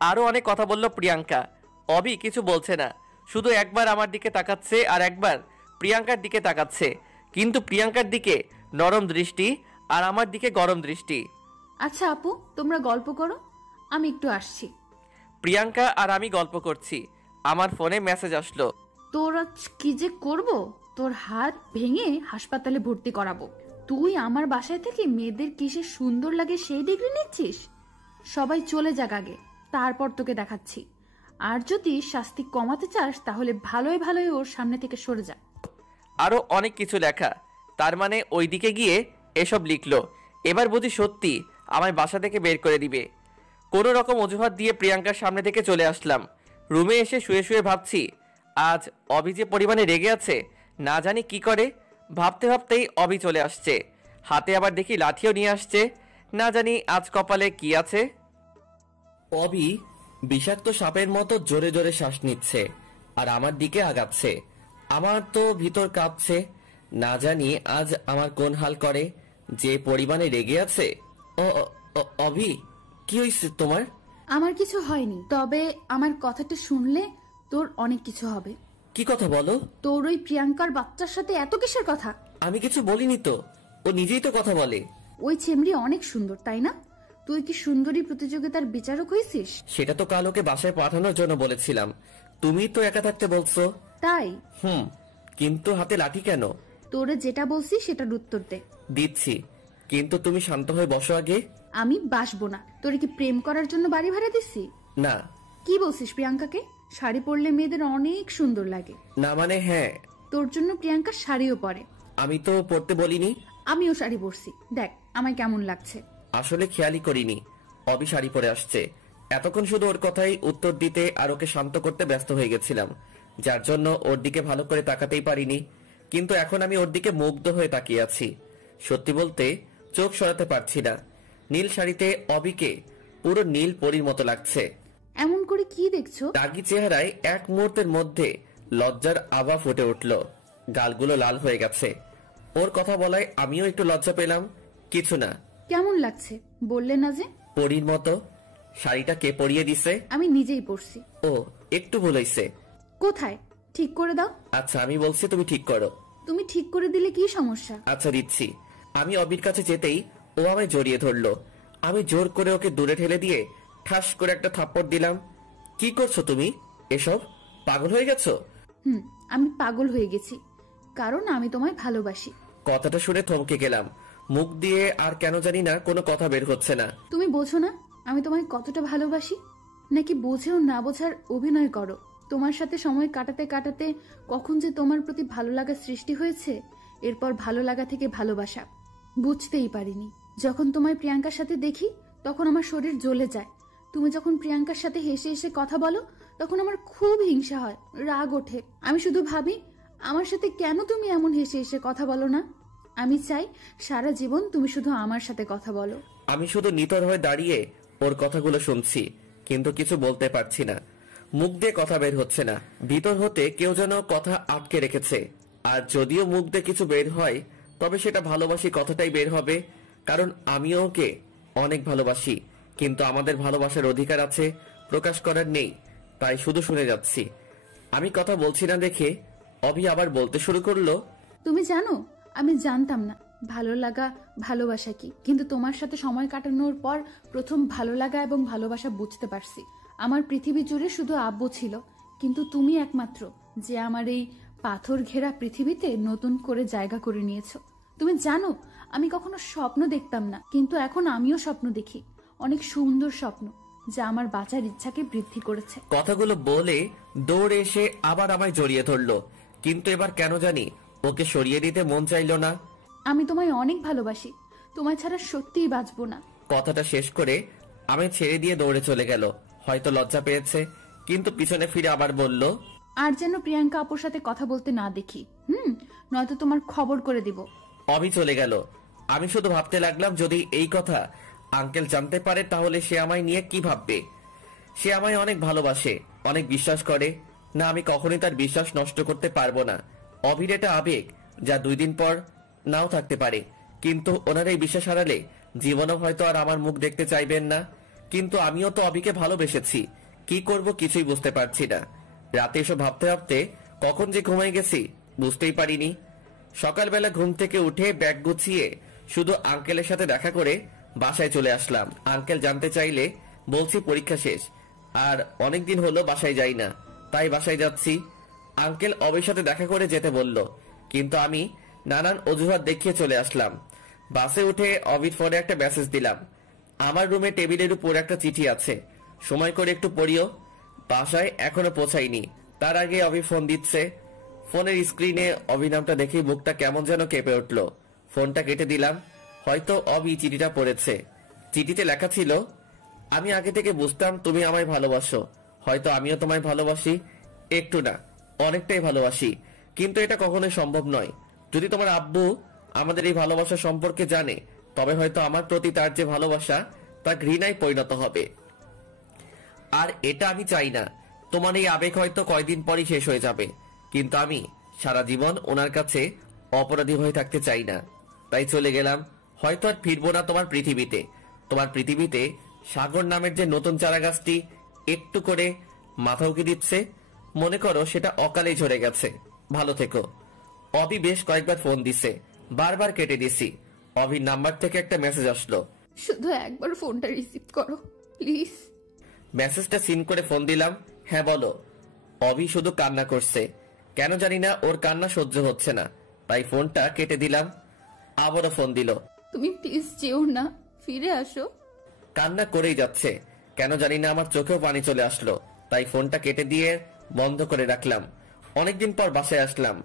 আরো অনেক কথা বলল প্রিয়াঙ্কা। অভি কিছু বলছে না, শুধু একবার আমার দিকে তাকাচ্ছে আর একবার প্রিয়াঙ্কার দিকে তাকাচ্ছে। কিন্তু প্রিয়াঙ্কার দিকে নরম দৃষ্টি আর আমার দিকে গরম দৃষ্টি। আচ্ছা আপু, তোমরা গল্প করো, আমি একটু আসছি। প্রিয়াঙ্কা আর আমি গল্প করছি। আমার ফোনে মেসেজ আসলো। তোর আজ কি যে করব, তোর হাত ভেঙে হাসপাতালে ভর্তি করাবো। তুই আমার বাসায় থেকে মেয়েদের কিসে সুন্দর লাগে সেই ডিগ্রি নিচ্ছিস? সবাই চলে যাক আগে, তারপর তোকে দেখাচ্ছি। আর যদি শাস্তি কমাতে চাস তাহলে ভালোই ভালোই ওর সামনে থেকে সরে যা। আরো অনেক কিছু লেখা। তার মানে ওইদিকে গিয়ে এসব লিখলো। এবার বুঝি সত্যি আমায় বাসা থেকে বের করে দিবে। কোনো রকম অজুহাত দিয়ে প্রিয়াঙ্কার সামনে থেকে চলে আসলাম। রুমে এসে শুয়ে শুয়ে ভাবছি, আজ অভি যে পরিমাণে রেগে আছে, না জানি কি করে। ভাবতে ভাবতেই অভি চলে আসছে। হাতে আবার দেখি লাঠিও নিয়ে আসছে। না জানি আজ কপালে কি আছে। অভি বিষাক্ত সাপের মতো জোরে জোরে শ্বাস নিচ্ছে আর আমার দিকে আগাচ্ছে। আমার তো ভিতর কাঁপছে। না জানি আজ আমার কোন হাল করে, যে পরিমাণে রেগে আছে। অভি, কি হয়েছে তোমার? আমার কিছু হয়নি, তবে আমার কথাটা শুনলে তোর অনেক কিছু হবে। কি কথা বলো? তোর ওই প্রিয়াঙ্কার বাচ্চার সাথে এত কিসের কথা? আমি কিছু বলিনি তো, ও নিজেই তো কথা বলে। ওই ছেমড়ি অনেক সুন্দর, তাই না? তুই কি সুন্দরী প্রতিযোগিতার বিচারক হয়েছিস? সেটা তো কাল ওকে বাসায় পাঠানোর জন্য বলেছিলাম। তুমি তো একা থাকতে বলছো। তাই? হুম, কিন্তু হাতে লাঠি কেন? তোরে যেটা বলছি সেটার উত্তর দে। দিচ্ছি, কিন্তু তুমি শান্ত হয়ে বসো আগে। আমি বাসবো না। তোরে কি প্রেম করার জন্য বাড়ি ভাড়া দিচ্ছি? না। কি বলছিস প্রিয়াঙ্কাকে? শাড়ি পরলে মেয়েদের অনেক সুন্দর লাগে। না মানে হ্যাঁ। তোর জন্য প্রিয়াঙ্কা শাড়িও পরে। আমি তো পড়তে বলিনি। আমিও শাড়ি পরছি, দেখ আমায় কেমন লাগছে। আসলে খেয়ালই করিনি অবি শাড়ি পরে আসছে। এতক্ষণ শুধু ওর কথাই উত্তর দিতে আর ওকে শান্ত করতে ব্যস্ত হয়ে গেছিলাম, যার জন্য ওর দিকে ভালো করে তাকাতেই পারিনি। কিন্তু এখন আমি ওর দিকে মুগ্ধ হয়ে তাকিয়ে আছি। সত্যি বলতে চোখ সরাতে পারছি না। নীল শাড়িতে অবিকে পুরো নীল পরীর মতো লাগছে। এমন করে কি দেখছো? রাগী চেহারায় এক মুহূর্তের মধ্যে লজ্জার আভা ফুটে উঠল, গালগুলো লাল হয়ে গেছে। ওর কথা বলায় আমিও একটু লজ্জা পেলাম। কিছু না। কেমন লাগছে বললে না যে? পরীর মতো। শাড়িটা কে পরিয়ে দিছে? আমি নিজেই পরছি। ও, একটু ভুল হইছে। কোথায়? ঠিক করে দাও। আচ্ছা আমি বলছি তুমি ঠিক করো। তুমি ঠিক করে দিলে কি সমস্যা? আচ্ছা দিচ্ছি। আমি অবির কাছে যেতেই ও আমায় জড়িয়ে ধরলো। আমি জোর করে ওকে দূরে ঠেলে দিয়ে ঠাস করে একটা থাপ্পড় দিলাম। কি করছো তুমি? এসব পাগল হয়ে গেছো? আমি পাগল হয়ে গেছি, কারণ আমি তোমায় ভালোবাসি। কথাটা শুনে থমকে গেলাম। মুখ দিয়ে আর কেন জানি না কোনো কথা বের হচ্ছে না। তুমি বোঝো না আমি তোমায় কতটা ভালোবাসি? নাকি বোঝেও না বোঝার অভিনয় করো? তোমার সাথে সময় কাটাতে কাটাতে কখন যে তোমার প্রতি ভালো লাগা সৃষ্টি হয়েছে, এরপর ভালো লাগা থেকে ভালোবাসা, বুঝতেই পারিনি। যখন তোমায় প্রিয়াঙ্কার সাথে দেখি তখন আমার শরীর জ্বলে যায়। তুমি যখন প্রিয়াঙ্কার সাথে হেসে হেসে কথা বলো তখন আমার খুব হিংসা হয়, রাগ ওঠে। আমি শুধু ভাবি আমার সাথে কেন তুমি এমন হেসে হেসে কথা বলো না। আমি চাই সারা জীবন তুমি শুধু আমার সাথে কথা বলো। আমি শুধু নিতর হয়ে দাঁড়িয়ে ওর কথাগুলো শুনছি, কিন্তু কিছু বলতে পারছি না। মুখ দিয়ে কথা বের হচ্ছে না। ভিতর হতে কেউ যেন কথা আটকে রেখেছে। আর যদিও মুখ দিয়ে কিছু বের হয়, তবে সেটা ভালোবাসি কথাটাই বের হবে। কারণ আমিও ওকে অনেক ভালোবাসি, কিন্তু আমাদের ভালোবাসার অধিকার আছে, প্রকাশ করার নেই। তাই শুধু শুনে যাচ্ছি। আমি কথা বলছি না দেখে অভি আবার বলতে শুরু করলো, তুমি জানো আমি জানতাম না ভালো লাগা ভালোবাসা কি, কিন্তু তোমার সাথে সময় কাটানোর পর প্রথম ভালো লাগা এবং ভালোবাসা বুঝতে পারছি। আমার পৃথিবী জুড়ে শুধু আব্বু ছিল, কিন্তু তুমি একমাত্র যে আমার এই পাথর ঘেরা পৃথিবীতে নতুন করে জায়গা করে নিয়েছো। তুমি জানো আমি কখনো স্বপ্ন দেখতাম না, কিন্তু এখন আমিও স্বপ্ন দেখি, অনেক সুন্দর স্বপ্ন যা আমার বাঁচার ইচ্ছাকে বৃদ্ধি করেছে। কথাগুলো বলে দৌড়ে এসে আবার আমায় জড়িয়ে ধরলো, কিন্তু এবার কেন জানি ওকে সরিয়ে দিতে মন চাইলো না। আমি তোমায় অনেক ভালোবাসি, তোমায় ছাড়া সত্যিই বাঁচবো না। কথাটা শেষ করে আমি ছেড়ে দিয়ে দৌড়ে চলে গেল। হয়তো লজ্জা পেয়েছে, কিন্তু পিছনে ফিরে আবার বলল, আর যেন প্রিয়াঙ্কা আপুর সাথে কথা বলতে না দেখি, নয়তো তোমার খবর করে দিব। অভি চলে গেল। আমি শুধু ভাবতে লাগলাম, যদি এই কথা আঙ্কেল জানতে পারে তাহলে সে আমায় নিয়ে কি ভাববে। সে আমায় অনেক ভালোবাসে, অনেক বিশ্বাস করে। না, আমি কখনোই তার বিশ্বাস নষ্ট করতে পারবো না। অভির এটা আবেগ যা 2 দিন পর নাও থাকতে পারে, কিন্তু ওনার এই বিশ্বাস হারালে জীবনও হয়তো আর আমার মুখ দেখতে চাইবেন না। কিন্তু আমিও তো অভিকে ভালোবেসেছি, কি করব কিছুই বুঝতে পারছি না। রাতে এসব ভাবতে ভাবতে কখন যে ঘুমাই গেছি বুঝতেই পারিনি। সকালবেলা ঘুম থেকে উঠে ব্যাগ গুছিয়ে শুধু আঙ্কেলের সাথে দেখা করে বাসায় চলে আসলাম। আঙ্কেল জানতে চাইলে বলছি পরীক্ষা শেষ, আর অনেকদিন হলো বাসায় যাই না, তাই বাসায় যাচ্ছি। আঙ্কেল অবির সাথে দেখা করে যেতে বলল, কিন্তু আমি নানান অজুহাত দেখিয়ে চলে আসলাম। বাসে উঠে অবির ফোনে একটা মেসেজ দিলাম, আমার রুমে টেবিলের উপর একটা চিঠি আছে, সময় করে একটু পড়িও। বাসায় এখনো পৌঁছাইনি, তার আগে অভি ফোন দিচ্ছে। ফোনের স্ক্রিনে অভি নামটা দেখেই বুকটা কেমন যেন কেঁপে উঠল। ফোনটা কেটে দিলাম। হয়তো অভি চিঠিটা পড়েছে। চিঠিতে লেখা ছিল, আমি আগে থেকে বুঝতাম তুমি আমায় ভালোবাসো, হয়তো আমিও তোমায় ভালোবাসি, একটু না অনেকটাই ভালোবাসি, কিন্তু এটা কখনোই সম্ভব নয়। যদি তোমার আব্বু আমাদের এই ভালোবাসা সম্পর্কে জানে, তবে হয়তো আমার প্রতি তার যে ভালোবাসা তা ঘৃণায় পরিণত হবে। আর এটা আমি চাই না। তোমার এই আবেগ হয়তো কয়দিন পরই শেষ হয়ে যাবে, কিন্তু আমি সারা জীবন ওনার কাছে অপরাধী হয়ে থাকতে চাই না। তাই চলে গেলাম। হয়তো আর ফিরবো না তোমার পৃথিবীতে। তোমার পৃথিবীতে সাগর নামের যে নতুন চারা গাছটি একটু করে মাথা উঁকি দিচ্ছে, মনে করো সেটা অকালেই ঝরে গেছে। ভালো থেকো। অভি বেশ কয়েকবার ফোন দিছে, বারবার কেটে দিছি। অভির নাম্বার থেকে একটা মেসেজ আসলো, শুধু একবার ফোনটা রিসিভ করো প্লিজ। মেসেজটা সিন করে ফোন দিলাম। হ্যাঁ বলো। অভি শুধু কান্না করছে, কেন জানি না ওর কান্না সহ্য হচ্ছে না, তাই ফোনটা কেটে দিলাম। আবারও ফোন দিল, তুমি প্লিজ যেও না, ফিরে আসো। কান্না করেই যাচ্ছে, কেন জানি না আমার চোখেও পানি চলে আসলো, তাই ফোনটা কেটে দিয়ে বন্ধ করে রাখলাম। অনেকদিন পর বাসায় আসলাম।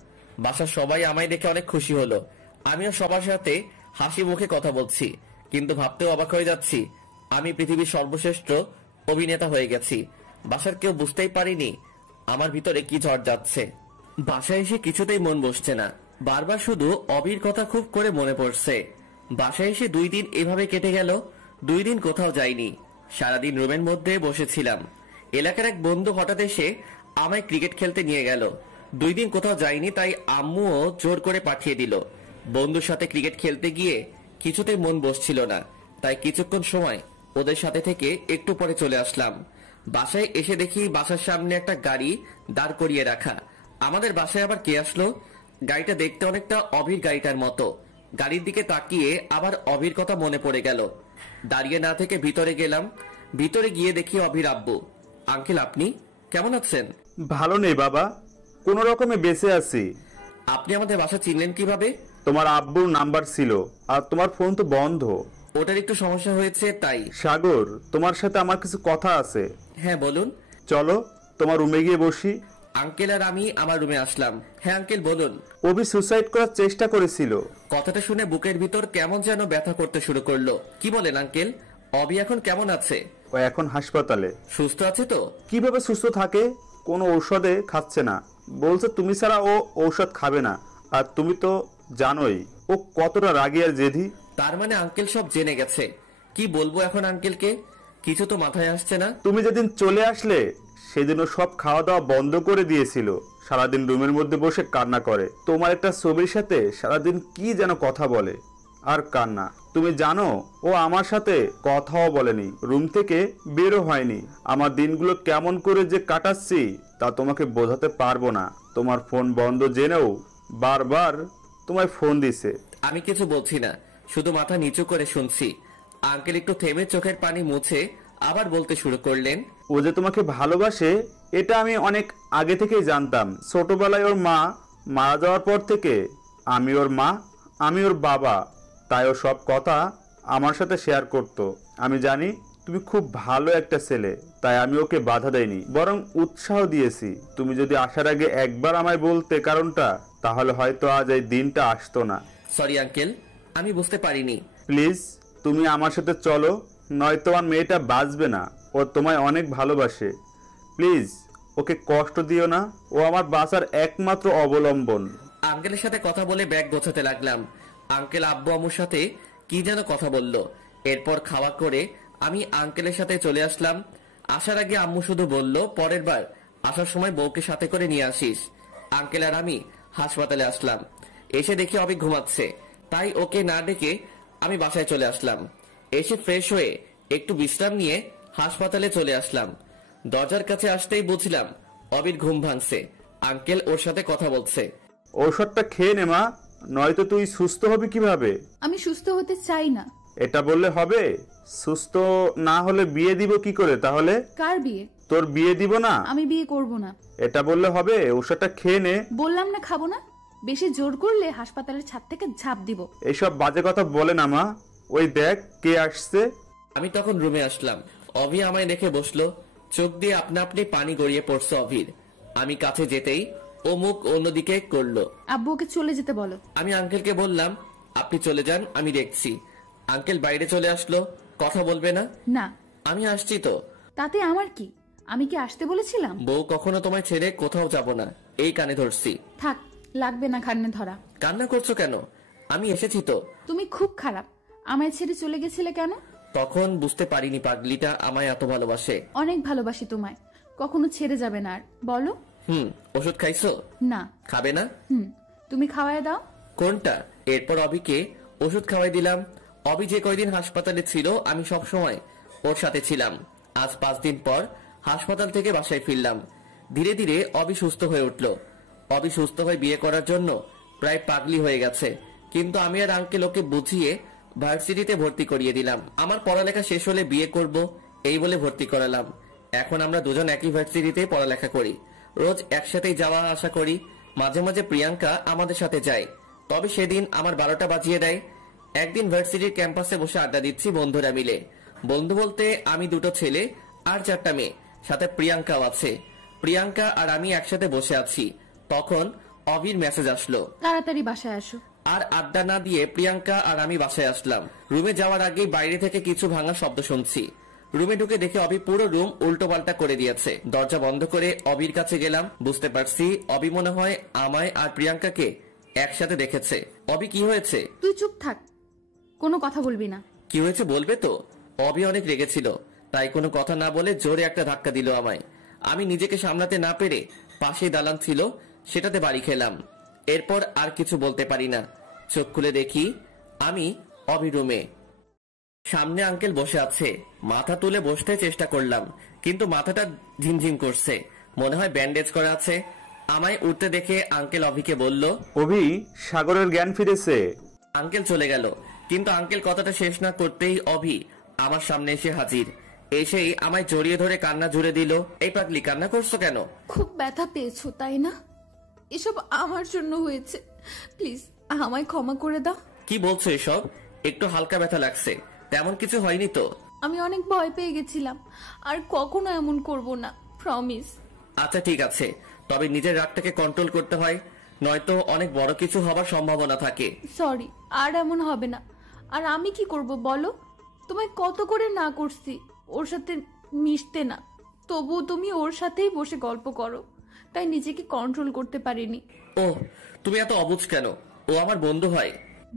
বাসার সবাই আমায় দেখে অনেক খুশি হলো। আমিও সবার সাথে হাসি মুখে কথা বলছি, কিন্তু ভাবতেও অবাক হয়ে যাচ্ছি আমি পৃথিবীর সর্বশ্রেষ্ঠ অভিনেতা হয়ে গেছি। বাসার কেউ বুঝতেই পারিনি আমার ভিতরে কি ঝড় যাচ্ছে। বাসায় এসে কিছুতেই মন বসছে না, বারবার শুধু অবির কথা খুব করে মনে পড়ছে। বাসায় এসে 2 দিন এভাবে কেটে গেল। 2 দিন কোথাও যাইনি, সারাদিন রুমের মধ্যে বসেছিলাম। এলাকার এক বন্ধু হঠাৎ এসে আমায় ক্রিকেট খেলতে নিয়ে গেল। 2 দিন কোথাও যাইনি, তাই আম্মুও জোর করে পাঠিয়ে দিল। বন্ধুর সাথে ক্রিকেট খেলতে গিয়ে কিছুতেই মন বসছিল না, তাই কিছুক্ষণ সময় ওদের সাথে থেকে একটু পরে চলে আসলাম। বাসায় এসে দেখি বাসার সামনে একটা গাড়ি দাঁড় করিয়ে রাখা। আমাদের বাসায় আবার কে আসলো? গাড়িটা দেখতে অনেকটা অভির গাড়িটার মতো। গাড়ির দিকে তাকিয়ে আবার অভির কথা মনে পড়ে গেল। দাঁড়িয়ে না থেকে ভিতরে গেলাম। ভিতরে গিয়ে দেখি অভির আব্বু। আঙ্কেল, আপনি কেমন আছেন? ভালো নেই বাবা, কোনো রকমে বেঁচে আছি। আপনি আমাদের বাসা চিনলেন কিভাবে? তোমার আব্বুর নাম্বার ছিল, আর তোমার ফোন তো বন্ধ। ওটার একটু সমস্যা হয়েছে তাই। সাগর, তোমার সাথে আমার কিছু কথা আছে। হ্যাঁ বলুন। চলো তোমার রুমে গিয়ে বসি। আঙ্কেল আর আমি আমার রুমে আসলাম। হ্যাঁ আঙ্কেল বলুন। অভি সুসাইড করার চেষ্টা করেছিল। কথাটা শুনে বুকের ভিতর কেমন যেন ব্যথা করতে শুরু করলো। কি বলেন আঙ্কেল? অবি এখন কেমন আছে? ও এখন হাসপাতালে। সুস্থ আছে তো? কিভাবে সুস্থ থাকে? কোনো ঔষধে খাচ্ছে না, বলছে তুমি ছাড়া ও ঔষধ খাবে না। আর তুমি তো জানোই ও কতটা রাগী আর জেদি। তার মানে আঙ্কেল সব জেনে গেছে। কি বলবো এখন আঙ্কেলকে? কিছু তো মাথায় আসছে না। তুমি যেদিন চলে আসলে সেদিনও সব খাওয়া দাওয়া বন্ধ করে দিয়েছিল। সারাদিন রুমের মধ্যে বসে কান্না করে। তোমার একটা ছবির সাথে সারাদিন কি যেন কথা বলে আর কান্না। তুমি জানো ও আমার সাথে কথাও বলেনি, রুম থেকে বেরো হয়নি। আমার দিনগুলো কেমন করে যে কাটাচ্ছি তা তোমাকে বোঝাতে পারবো না। তোমার ফোন বন্ধ জেনেও বারবার তোমায় ফোন দিছে। আমি কিছু বলছি না, শুধু মাথা নিচু করে শুনছি। আঙ্কেল একটু থেমে চোখের পানি মুছে আবার বলতে শুরু করলেন। ও যে তোমাকে ভালোবাসে এটা আমি অনেক আগে থেকেই জানতাম। ছোটবেলায় ওর মা মারা যাওয়ার পর থেকে আমি ওর মা, আমি ওর বাবা, তাই ও সব কথা আমার সাথে শেয়ার করত। আমি জানি তুমি খুব ভালো একটা ছেলে, তাই আমি ওকে বাধা দেইনি, বরং উৎসাহ দিয়েছি। তুমি যদি আসার আগে একবার আমায় বলতে কারণটা, তাহলে হয়তো আজ এই দিনটা আসতো না। সরি আঙ্কেল, আমি বুঝতে পারিনি। প্লিজ তুমি আমার সাথে চলো, নয়তো আমার মেয়েটা বাঁচবে না। ও তোমায় অনেক ভালোবাসে, প্লিজ ওকে কষ্ট দিও না। ও আমার বাঁচার একমাত্র অবলম্বন। আঙ্কেলের সাথে কথা বলে ব্যাগ গোছাতে লাগলাম। আঙ্কেল আব্বু আম্মুর সাথে কি যেন কথা বলল। এরপর খাওয়া করে আমি আঙ্কেলের সাথে চলে আসলাম। আসার আগে আম্মু শুধু বলল, পরের বার আসার সময় বউকে সাথে করে নিয়ে আসিস। আঙ্কেল আর আমি হাসপাতালে আসলাম। এসে দেখি অবি ঘুমাচ্ছে, তাই ওকে না ডেকে আমি বাসায় চলে আসলাম। এসে ফ্রেশ হয়ে একটু বিশ্রাম নিয়ে হাসপাতালে চলে আসলাম। দরজার কাছে আসতেই বুঝলাম অবির ঘুম ভাঙছে। আঙ্কেল ওর সাথে কথা বলছে। ঔষধটা খেয়ে নে মা, নয়তো তুই সুস্থ হবি কিভাবে? আমি সুস্থ হতে চাই না। এটা বললে হবে? সুস্থ না হলে বিয়ে দিব কি করে তাহলে? কার বিয়ে? তোর বিয়ে দিব না। আমি বিয়ে করব না। এটা বললে হবে? ওষুধটা খেয়ে নে। বললাম না খাবো না। বেশি জোর করলে হাসপাতালের ছাদ থেকে ঝাঁপ দিব। এইসব বাজে কথা বলে না মা। ওই দেখ কে আসছে। আমি তখন রুমে আসলাম। অভি আমায় দেখে বসলো। চোখ দিয়ে আপনা আপনি পানি গড়িয়ে পড়ছে অভির। আমি কাছে যেতেই ও মুখ অন্যদিকে করলো। আব্বুকে চলে যেতে বলো। আমি আঙ্কেলকে বললাম, আপনি চলে যান, আমি দেখছি। আঙ্কেল বাইরে চলে আসলো। কথা বলবে না? না। আমি আসছি তো। তাতে আমার কি? আমি কি আসতে বলেছিলাম? বউ কখনো তোমায় ছেড়ে কোথাও যাব না, এই কানে ধরছি। থাক, লাগবে না কান্নে ধরা। কান্না করছো কেন? আমি এসেছি তো। তুমি খুব খারাপ। আমায় ছেড়ে চলে গেছিলে কেন? তখন বুঝতে পারিনি পাগলিটা আমায় এত ভালোবাসে। অনেক ভালোবাসি তোমায়, কখনো ছেড়ে যাবে না। আর বলো। ওষুধ খাইছো? না। খাবে না? তুমি খাওয়ায় দাও। কোনটা? এরপর অবিকে ওষুধ খাওয়াই দিলাম। অবি যে কয়দিন হাসপাতালে ছিল আমি সব সময় ওর সাথে ছিলাম। আজ 5 দিন পর হাসপাতাল থেকে বাসায় ফিরলাম। ধীরে ধীরে অবি সুস্থ হয়ে উঠল। অবি সুস্থ হয়ে বিয়ে করার জন্য প্রায় পাগলি হয়ে গেছে, কিন্তু আমি আর আঙ্কেল ওকে বুঝিয়ে ভার্সিটিতে ভর্তি করিয়ে দিলাম। আমার পড়ালেখা শেষ হলে বিয়ে করব এই বলে ভর্তি করালাম। এখন আমরা দুজন একই ভার্সিটিতে পড়ালেখা করি, রোজ একসাথেই যাওয়া আসা করি। মাঝে মাঝে প্রিয়াঙ্কা আমাদের সাথে যায়, তবে সেদিন আমার 12টা বাজিয়ে দেয়। একদিন ভার্সিটির ক্যাম্পাসে বসে আড্ডা দিচ্ছি বন্ধুরা মিলে। বন্ধু বলতে আমি 2টো ছেলে আর 4টা মেয়ে, সাথে প্রিয়াঙ্কাও আছে। প্রিয়াঙ্কা আর আমি একসাথে বসে আছি, তখন অভির মেসেজ আসলো। তাড়াতাড়ি বাসায় আসো। আর আড্ডা না দিয়ে প্রিয়াঙ্কা আর আমি বাসায় আসলাম। রুমে যাওয়ার আগেই বাইরে থেকে কিছু ভাঙা শব্দ শুনছি। রুমে ঢুকে দেখে অভি পুরো রুম উল্টো পাল্টা করে দিয়েছে। দরজা বন্ধ করে অবির কাছে গেলাম। বুঝতে পারছি অবি মনে হয় আমায় আর প্রিয়াঙ্কাকে একসাথে দেখেছে। অবি, কি হয়েছে? তুই চুপ থাক, কোনো কথা বলবি না। কি হয়েছে বলবে তো? অবি অনেক রেগেছিল, তাই কোনো কথা না বলে জোরে একটা ধাক্কা দিল আমায়। আমি নিজেকে সামলাতে না পেরে পাশেই দালান ছিল, সেটাতে বাড়ি খেলাম। এরপর আর কিছু বলতে পারি না। চোখ খুলে দেখি আমি অবি রুমে। সামনে আঙ্কেল বসে আছে। মাথা তুলে বসতে চেষ্টা করলাম, কিন্তু মাথাটা ঝিমঝিম করছে, মনে হয় ব্যান্ডেজ করা আছে। আমায় উঠতে দেখে আঙ্কেল অভিকে বলল, অভি, সাগরের জ্ঞান ফিরেছে। আঙ্কেল চলে গেল, কিন্তু আঙ্কেল কথাটা শেষ না করতেই অভি আমার সামনে এসে হাজির। এসেই আমায় জড়িয়ে ধরে কান্না জুড়ে দিল। এই পাগলি, কান্না করছো কেন? খুব ব্যথা পেয়েছো তাই না? এসব আমার জন্য হয়েছে, প্লিজ আমায় ক্ষমা করে দাও। কি বলছো এসব? একটু হালকা ব্যথা লাগছে, তেমন কিছু হয়নি তো? আমি অনেক ভয় পেয়ে গেছিলাম, আর কখনো এমন করব না, প্রমিস। আচ্ছা ঠিক আছে, তবে নিজের রাগটাকে কন্ট্রোল করতে হয়, নয়তো অনেক বড় কিছু হবার সম্ভাবনা থাকে। সরি, আর এমন হবে না। আর আমি কি করব বলো? তোমায় কত করে না করছি ওর সাথে মিশতে না, তবুও তুমি ওর সাথেই বসে গল্প করো, তাই নিজেকে কন্ট্রোল করতে পারিনি। ও, তুমি এত অবুঝ কেন? ও আমার বন্ধু হয়।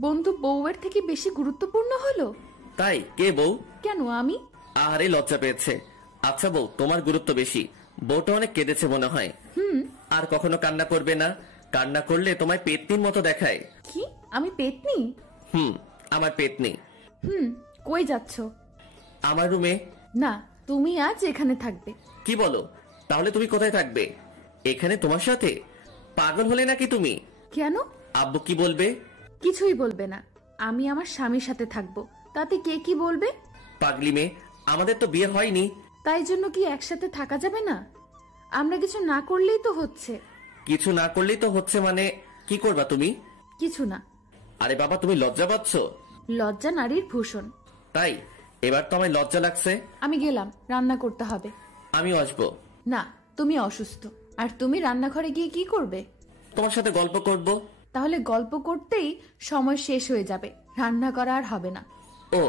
বন্ধু বউয়ের থেকে বেশি গুরুত্বপূর্ণ হলো? তাই? কে বউ? কেন আমি? আরে লজ্জা পেয়েছে। আচ্ছা বউ, তোমার গুরুত্ব বেশি। বউটা অনেক কেঁদেছে মনে হয়। আর কখনো কান্না করবে না, কান্না করলে তোমায় পেতনির মতো দেখায়। কি? আমি পেতনি? আমার পেতনি। কই যাচ্ছ? আমার রুমে। না, তুমি আজ এখানে থাকবে। কি বলো? তাহলে তুমি কোথায় থাকবে? এখানে তোমার সাথে? পাগল হলে নাকি তুমি? কেন? আব্বু কি বলবে? কিছুই বলবে না, আমি আমার স্বামীর সাথে থাকবো, তাতে কে কি বলবে? পাগলি মেয়ে, আমাদের তো বিয়ে হয়নি। তাই জন্য কি একসাথে থাকা যাবে না? আমরা কিছু না করলেই তো হচ্ছে। কিছু না করলেই তো হচ্ছে মানে? কি করবা তুমি? কিছু না। আরে বাবা, তুমি লজ্জা পাচ্ছ? লজ্জা নারীর ভূষণ। তাই? এবার তো আমায় লজ্জা লাগছে। আমি গেলাম, রান্না করতে হবে। আমিও আসবো। না, তুমি অসুস্থ, আর তুমি রান্নাঘরে গিয়ে কি করবে? তোমার সাথে গল্প করব। তাহলে গল্প করতেই সময় শেষ হয়ে যাবে, রান্না করা আর হবে না। ও,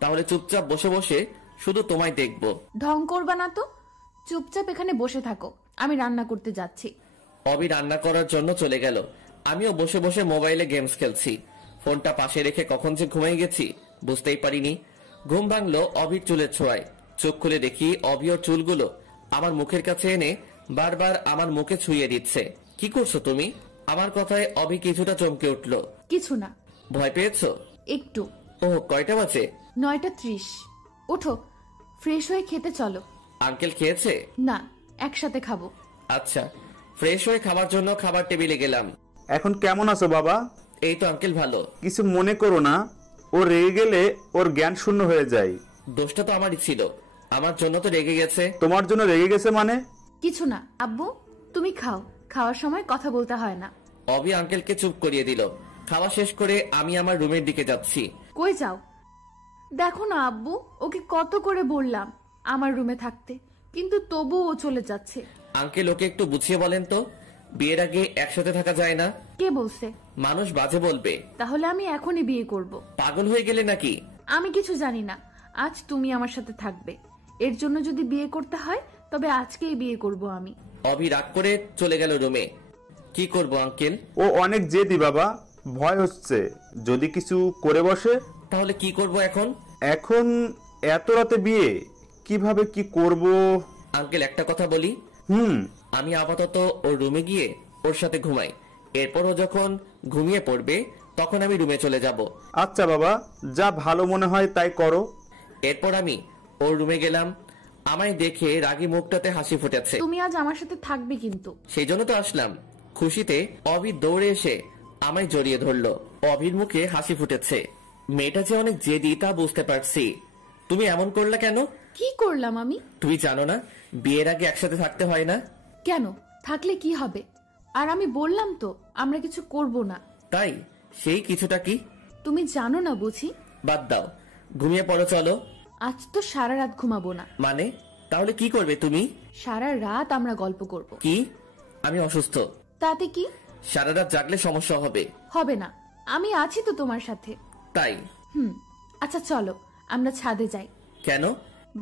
তাহলে চুপচাপ বসে বসে শুধু তোমায় দেখবো। ঢং করবা না তো, চুপচাপ এখানে বসে থাকো, আমি রান্না করতে যাচ্ছি। অবি রান্না করার জন্য চলে গেল। আমিও বসে বসে মোবাইলে গেমস খেলছি। ফোনটা পাশে রেখে কখন যে ঘুমিয়ে গেছি বুঝতেই পারিনি। ঘুম ভাঙলো অবির চুলের ছোঁয়ায়। চোখ খুলে দেখি অবি ওর চুলগুলো আমার মুখের কাছে এনে বারবার আমার মুখে ছুঁয়ে দিচ্ছে। কি করছো তুমি? আমার কথায় অবি কিছুটা চমকে উঠলো। কিছু না। ভয় পেয়েছো? একটু। ও, কয়টা বাজে? 9:30। ওঠো, ফ্রেশ হয়ে খেতে চলো। আঙ্কেল খেয়েছে? না, একসাথে খাবো। আচ্ছা। ফ্রেশ হয়ে খাবার জন্য খাবার টেবিলে গেলাম। এখন কেমন আছো বাবা? এই তো আঙ্কেল, ভালো। কিছু মনে করো না, ও রেগে গেলে ওর জ্ঞান শূন্য হয়ে যায়। দোষটা তো আমারই ছিল, আমার জন্য তো রেগে গেছে। তোমার জন্য রেগে গেছে মানে? কিছু না আব্বু, তুমি খাও, খাওয়ার সময় কথা বলতে হয় না। অবি আঙ্কেলকে চুপ করিয়ে দিল। খাওয়া শেষ করে আমি আমার রুমের দিকে যাচ্ছি। কই যাও? দেখো না আব্বু, ওকে কত করে বললাম আমার রুমে থাকতে, কিন্তু তবুও ও চলে যাচ্ছে। আঙ্কেল, ওকে একটু বুঝিয়ে বলেন তো, বিয়ের আগে একসাথে থাকা যায় না। কে বলছে? মানুষ বাজে বলবে। তাহলে আমি এখনই বিয়ে করব। পাগল হয়ে গেলে নাকি? আমি কিছু জানি না, আজ তুমি আমার সাথে থাকবে। এর জন্য যদি বিয়ে করতে হয় তবে আজকেই বিয়ে করব আমি। অবি রাগ করে চলে গেল রুমে। কি করব আঙ্কেল? ও অনেক জেদি বাবা, ভয় হচ্ছে যদি কিছু করে বসে। তাহলে কি করব এখন? এখন এত রাতে বিয়ে, কিভাবে কি করব? আঙ্কেল, একটা কথা বলি। আমি আপাতত ওর রুমে গিয়ে ওর সাথে ঘুমাই। এরপর ও যখন ঘুমিয়ে পড়বে তখন আমি রুমে চলে যাব। আচ্ছা বাবা, যা ভালো মনে হয় তাই করো। এরপর আমি ওর রুমে গেলাম। আমায় দেখে রাগী মুখটাতে হাসি ফুটেছে। তুমি আজ আমার সাথে থাকবে কিন্তু। সেই জন্য তো আসলাম। খুশিতে অভি দৌড়ে এসে আমায় জড়িয়ে ধরলো। অভির মুখে হাসি ফুটেছে। মেয়েটা যে অনেক জেদি তা বুঝতে পারছি। তুমি এমন করলে কেন? কি করলাম আমি? তুমি জানো না বিয়ের আগে একসাথে থাকতে হয় না? কেন? থাকলে কি হবে? আর আমি বললাম তো আমরা কিছু করব না। তাই? সেই কিছুটা কি? তুমি জানো না বুঝি? বাদ দাও, ঘুমিয়ে পড়ো চলো। আজ তো সারা রাত ঘুমাবো না। মানে? তাহলে কি করবে তুমি? সারা রাত আমরা গল্প করব। কি? আমি অসুস্থ। তাতে কি? সারা রাত জাগলে সমস্যা হবে। হবে না, আমি আছি তো তোমার সাথে। তাই? আচ্ছা চলো আমরা ছাদে যাই। কেন?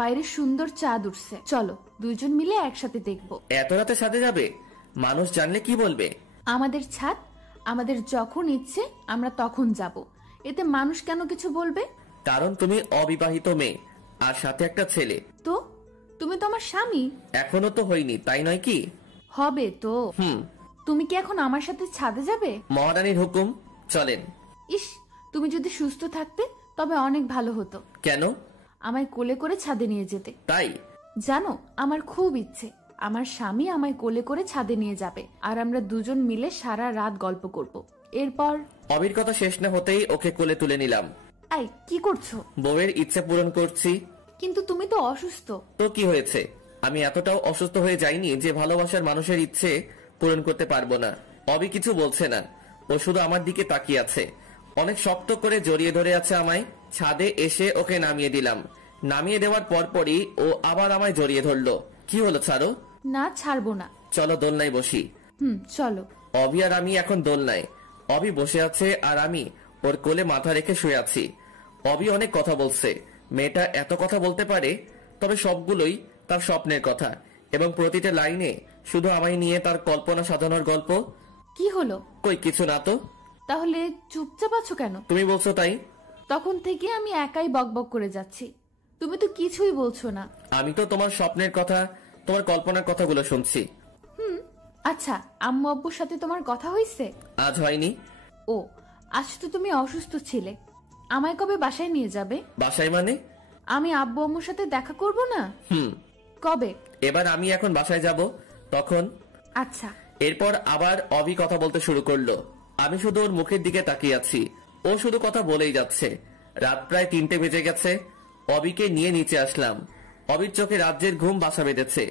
বাইরে সুন্দর চাঁদ উঠছে, চলো দুইজন মিলে একসাথে দেখবো। এত রাতে ছাদে যাবে? মানুষ জানলে কি বলবে? আমাদের ছাদ, আমাদের যখন ইচ্ছে আমরা তখন যাব, এতে মানুষ কেন কিছু বলবে? কারণ তুমি অবিবাহিত মেয়ে, আর সাথে একটা ছেলে। তো তুমি তো আমার স্বামী। এখনো তো হয়নি, তাই নয় কি? হবে তো। তুমি কি এখন আমার সাথে ছাদে যাবে? মহারানীর হুকুম, চলেন। ইস, তুমি যদি সুস্থ থাকতে তবে অনেক ভালো হতো। কেন? আমায় কোলে করে ছাদে নিয়ে যেতে। তাই? জানো, আমার খুব ইচ্ছে আমার স্বামী আমায় কোলে করে ছাদে নিয়ে যাবে, আর আমরা দুজন মিলে সারা রাত গল্প করব। এরপর অবির কথা শেষ না হতেই ওকে কোলে তুলে নিলাম। এই কি করছো? বউয়ের ইচ্ছে পূরণ করছি। কিন্তু তুমি তো অসুস্থ। তো কি হয়েছে? আমি এতটাও অসুস্থ হয়ে যাইনি যে ভালোবাসার মানুষের ইচ্ছে পূরণ করতে পারবো না। অবি কিছু বলছে না, ও শুধু আমার দিকে তাকিয়ে আছে। অনেক শক্ত করে জড়িয়ে ধরে আছে আমায়। ছাদে এসে ওকে নামিয়ে দিলাম। নামিয়ে দেওয়ার পরপরই ও আবার আমায় জড়িয়ে ধরলো। কি হলো, ছাড়ো। না, ছাড়বো না। চলো দোলনায় বসি। চলো। অবি আর আমি এখন দোলনায়। অবি বসে আছে আর আমি ওর কোলে মাথা রেখে শুয়ে আছি। অবি অনেক কথা বলছে। মেয়েটা এত কথা বলতে পারে, তবে সবগুলোই তার স্বপ্নের কথা, এবং প্রতিটা লাইনে শুধু আমায় নিয়ে তার কল্পনা সাজানোর গল্প। কি হলো? কই কিছু না তো। তাহলে চুপচাপ আছো কেন? তুমি বলছো তাই। তখন থেকে আমি একাই বকবক করে যাচ্ছি, তুমি তো কিছুই বলছো না। আমি তো তোমার স্বপ্নের কথা, তোমার কল্পনার কথাগুলো শুনছি। আচ্ছা, আম্মু আব্বুর সাথে তোমার কথা হয়েছে? আজ হয়নি। ও, আজ তো তুমি অসুস্থ ছিলে। আমায় কবে বাসায় নিয়ে যাবে? বাসায় মানে? আমি আব্বু আম্মুর সাথে দেখা করব না? কবে? এবার আমি এখন বাসায় যাব, তখন। আচ্ছা। এরপর আবার অবি কথা বলতে শুরু করলো। আমি শুধু ওর মুখের দিকে তাকিয়ে আছি। ও শুধু কথা বলেই যাচ্ছে। রাত প্রায় 3টে বেজে গেছে। অবিকে নিয়ে নিচে আসলাম। অবির চোখে রাজ্যের ঘুম বাসা বেঁধেছে।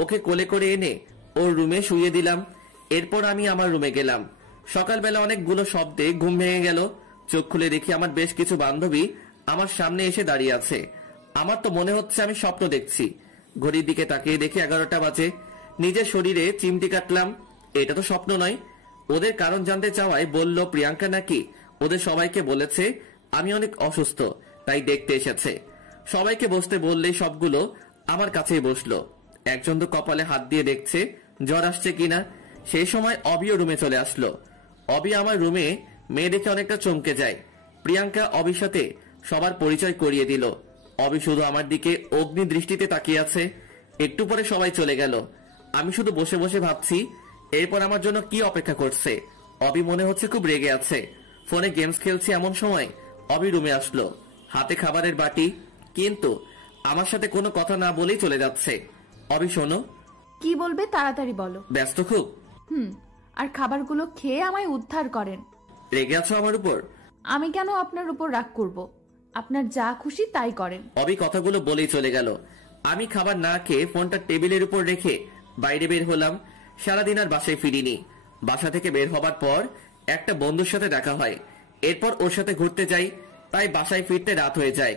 ওকে কোলে করে এনে ওর রুমে শুইয়ে দিলাম। এরপর আমি আমার রুমে গেলাম। সকালবেলা অনেকগুলো শব্দে ঘুম ভেঙে গেল। চোখ খুলে দেখি আমার বেশ কিছু বান্ধবী আমার সামনে এসে দাঁড়িয়ে আছে। আমার তো মনে হচ্ছে আমি স্বপ্ন দেখছি। ঘড়ির দিকে তাকিয়ে দেখি 11টা বাজে। নিজের শরীরে চিমটি কাটলাম। এটা তো স্বপ্ন নয়। ওদের কারণ জানতে চাওয়ায় বলল প্রিয়াঙ্কা নাকি ওদের সবাইকে বলেছে আমি অনেক অসুস্থ, তাই দেখতে এসেছে। সবাইকে বসতে বললে সবগুলো আমার কাছেই বসলো। একজন তো কপালে হাত দিয়ে দেখছে জ্বর আসছে কিনা। সেই সময় অবিও রুমে চলে আসলো। অবি আমার রুমে মেয়ে দেখে অনেকটা চমকে যায়। প্রিয়াঙ্কা অবির সাথে সবার পরিচয় করিয়ে দিল। অবি শুধু আমার দিকে অগ্নি দৃষ্টিতে তাকিয়ে আছে। একটু পরে সবাই চলে গেল। আমি শুধু বসে বসে ভাবছি এরপর আমার জন্য কি অপেক্ষা করছে। অবি মনে হচ্ছে খুব রেগে আছে। ফোনে গেমস খেলছি এমন সময় অবি রুমে আসলো, হাতে খাবারের বাটি, কিন্তু আমার সাথে কোনো কথা না বলেই চলে যাচ্ছে। অবি শোনো। কি বলবে তাড়াতাড়ি বলো। ব্যস্ত খুব? আর খাবারগুলো খেয়ে আমায় উদ্ধার করেন। রেগে আছো আমার উপর? আমি কেন আপনার উপর রাগ করব? আপনার যা খুশি তাই করেন। অবি কথাগুলো বলেই চলে গেল। আমি খাবার না খেয়ে ফোনটা টেবিলের উপর রেখে বাইরে বের হলাম। সারাদিন আর বাসায় ফিরিনি। বাসা থেকে বের হবার পর একটা বন্ধুর সাথে দেখা হয়। এরপর ওর সাথে ঘুরতে যাই, তাই বাসায় ফিরতে রাত হয়ে যায়।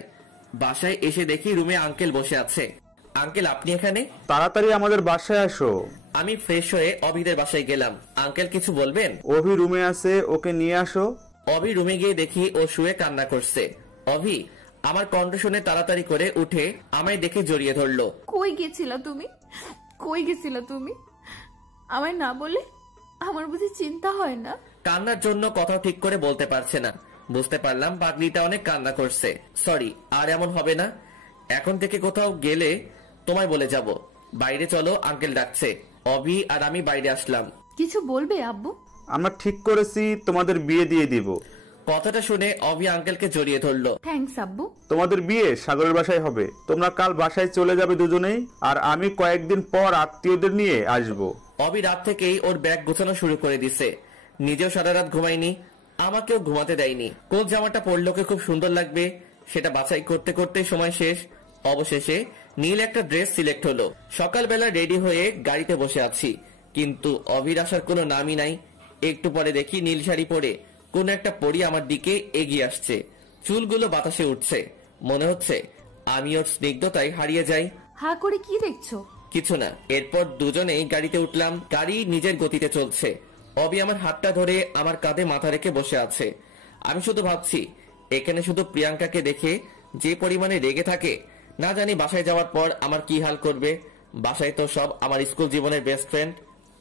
বাসায় এসে দেখি রুমে আঙ্কেল বসে আছে। আঙ্কেল আপনি এখানে? তাড়াতাড়ি আমাদের বাসায় আসো। আমি ফ্রেশ হয়ে অভিদের বাসায় গেলাম। আঙ্কেল কিছু বলবেন? অভি রুমে আছে, ওকে নিয়ে আসো। অভি রুমে গিয়ে দেখি ও শুয়ে কান্না করছে। অভি আমার কণ্ঠ শুনে তাড়াতাড়ি করে উঠে আমায় দেখে জড়িয়ে ধরলো। কই গেছিলা তুমি? কই গেছিলা তুমি? আমায় না বলে আমার বুঝি চিন্তা হয় না? কান্নার জন্য কথা ঠিক করে বলতে পারছে না। বুঝতে পারলাম পাগলিটা অনেক কান্না করছে। সরি, আর এমন হবে না। এখন থেকে কোথাও গেলে তোমায় বলে যাব। বাইরে চলো, আঙ্কেল ডাকছে। অভি আর আমি বাইরে আসলাম। কিছু বলবে আব্বু? আমরা ঠিক করেছি তোমাদের বিয়ে দিয়ে দিব। কথাটা শুনে অভি আঙ্কেলকে জড়িয়ে ধরলো। থ্যাঙ্কস আব্বু। তোমাদের বিয়ে সাগরের বাসায় হবে। তোমরা কাল বাসায় চলে যাবে দুজনেই, আর আমি কয়েকদিন পর আত্মীয়দের নিয়ে আসবো। অভি রাত থেকেই ওর ব্যাগ গোছানো শুরু করে দিছে। নিজেও সারা রাত ঘুমায়নি, আমাকেও ঘুমাতে দেয়নি। কোন জামাটা পরলোকে খুব সুন্দর লাগবে সেটা বাছাই করতে করতে সময় শেষ। অবশেষে নীল একটা ড্রেস সিলেক্ট হলো। সকালবেলা রেডি হয়ে গাড়িতে বসে আছি, কিন্তু অভির আসার কোনো নামই নাই। একটু পরে দেখি নীল শাড়ি পরে কোন একটা পরী আমার দিকে এগিয়ে আসছে। চুলগুলো বাতাসে উঠছে। মনে হচ্ছে আমি ওর স্নিগ্ধতায় হারিয়ে যাই। হা করে কি দেখছো? কিছু না। এরপর দুজনেই গাড়িতে উঠলাম। গাড়ি নিজের গতিতে চলছে। অবি আমার হাতটা ধরে আমার কাঁধে মাথা রেখে বসে আছে। আমি শুধু ভাবছি এখানে শুধু প্রিয়াঙ্কাকে দেখে যে পরিমাণে রেগে থাকে, না জানি বাসায় যাওয়ার পর আমার কি হাল করবে। বাসায় তো সব আমার স্কুল জীবনের বেস্ট ফ্রেন্ড।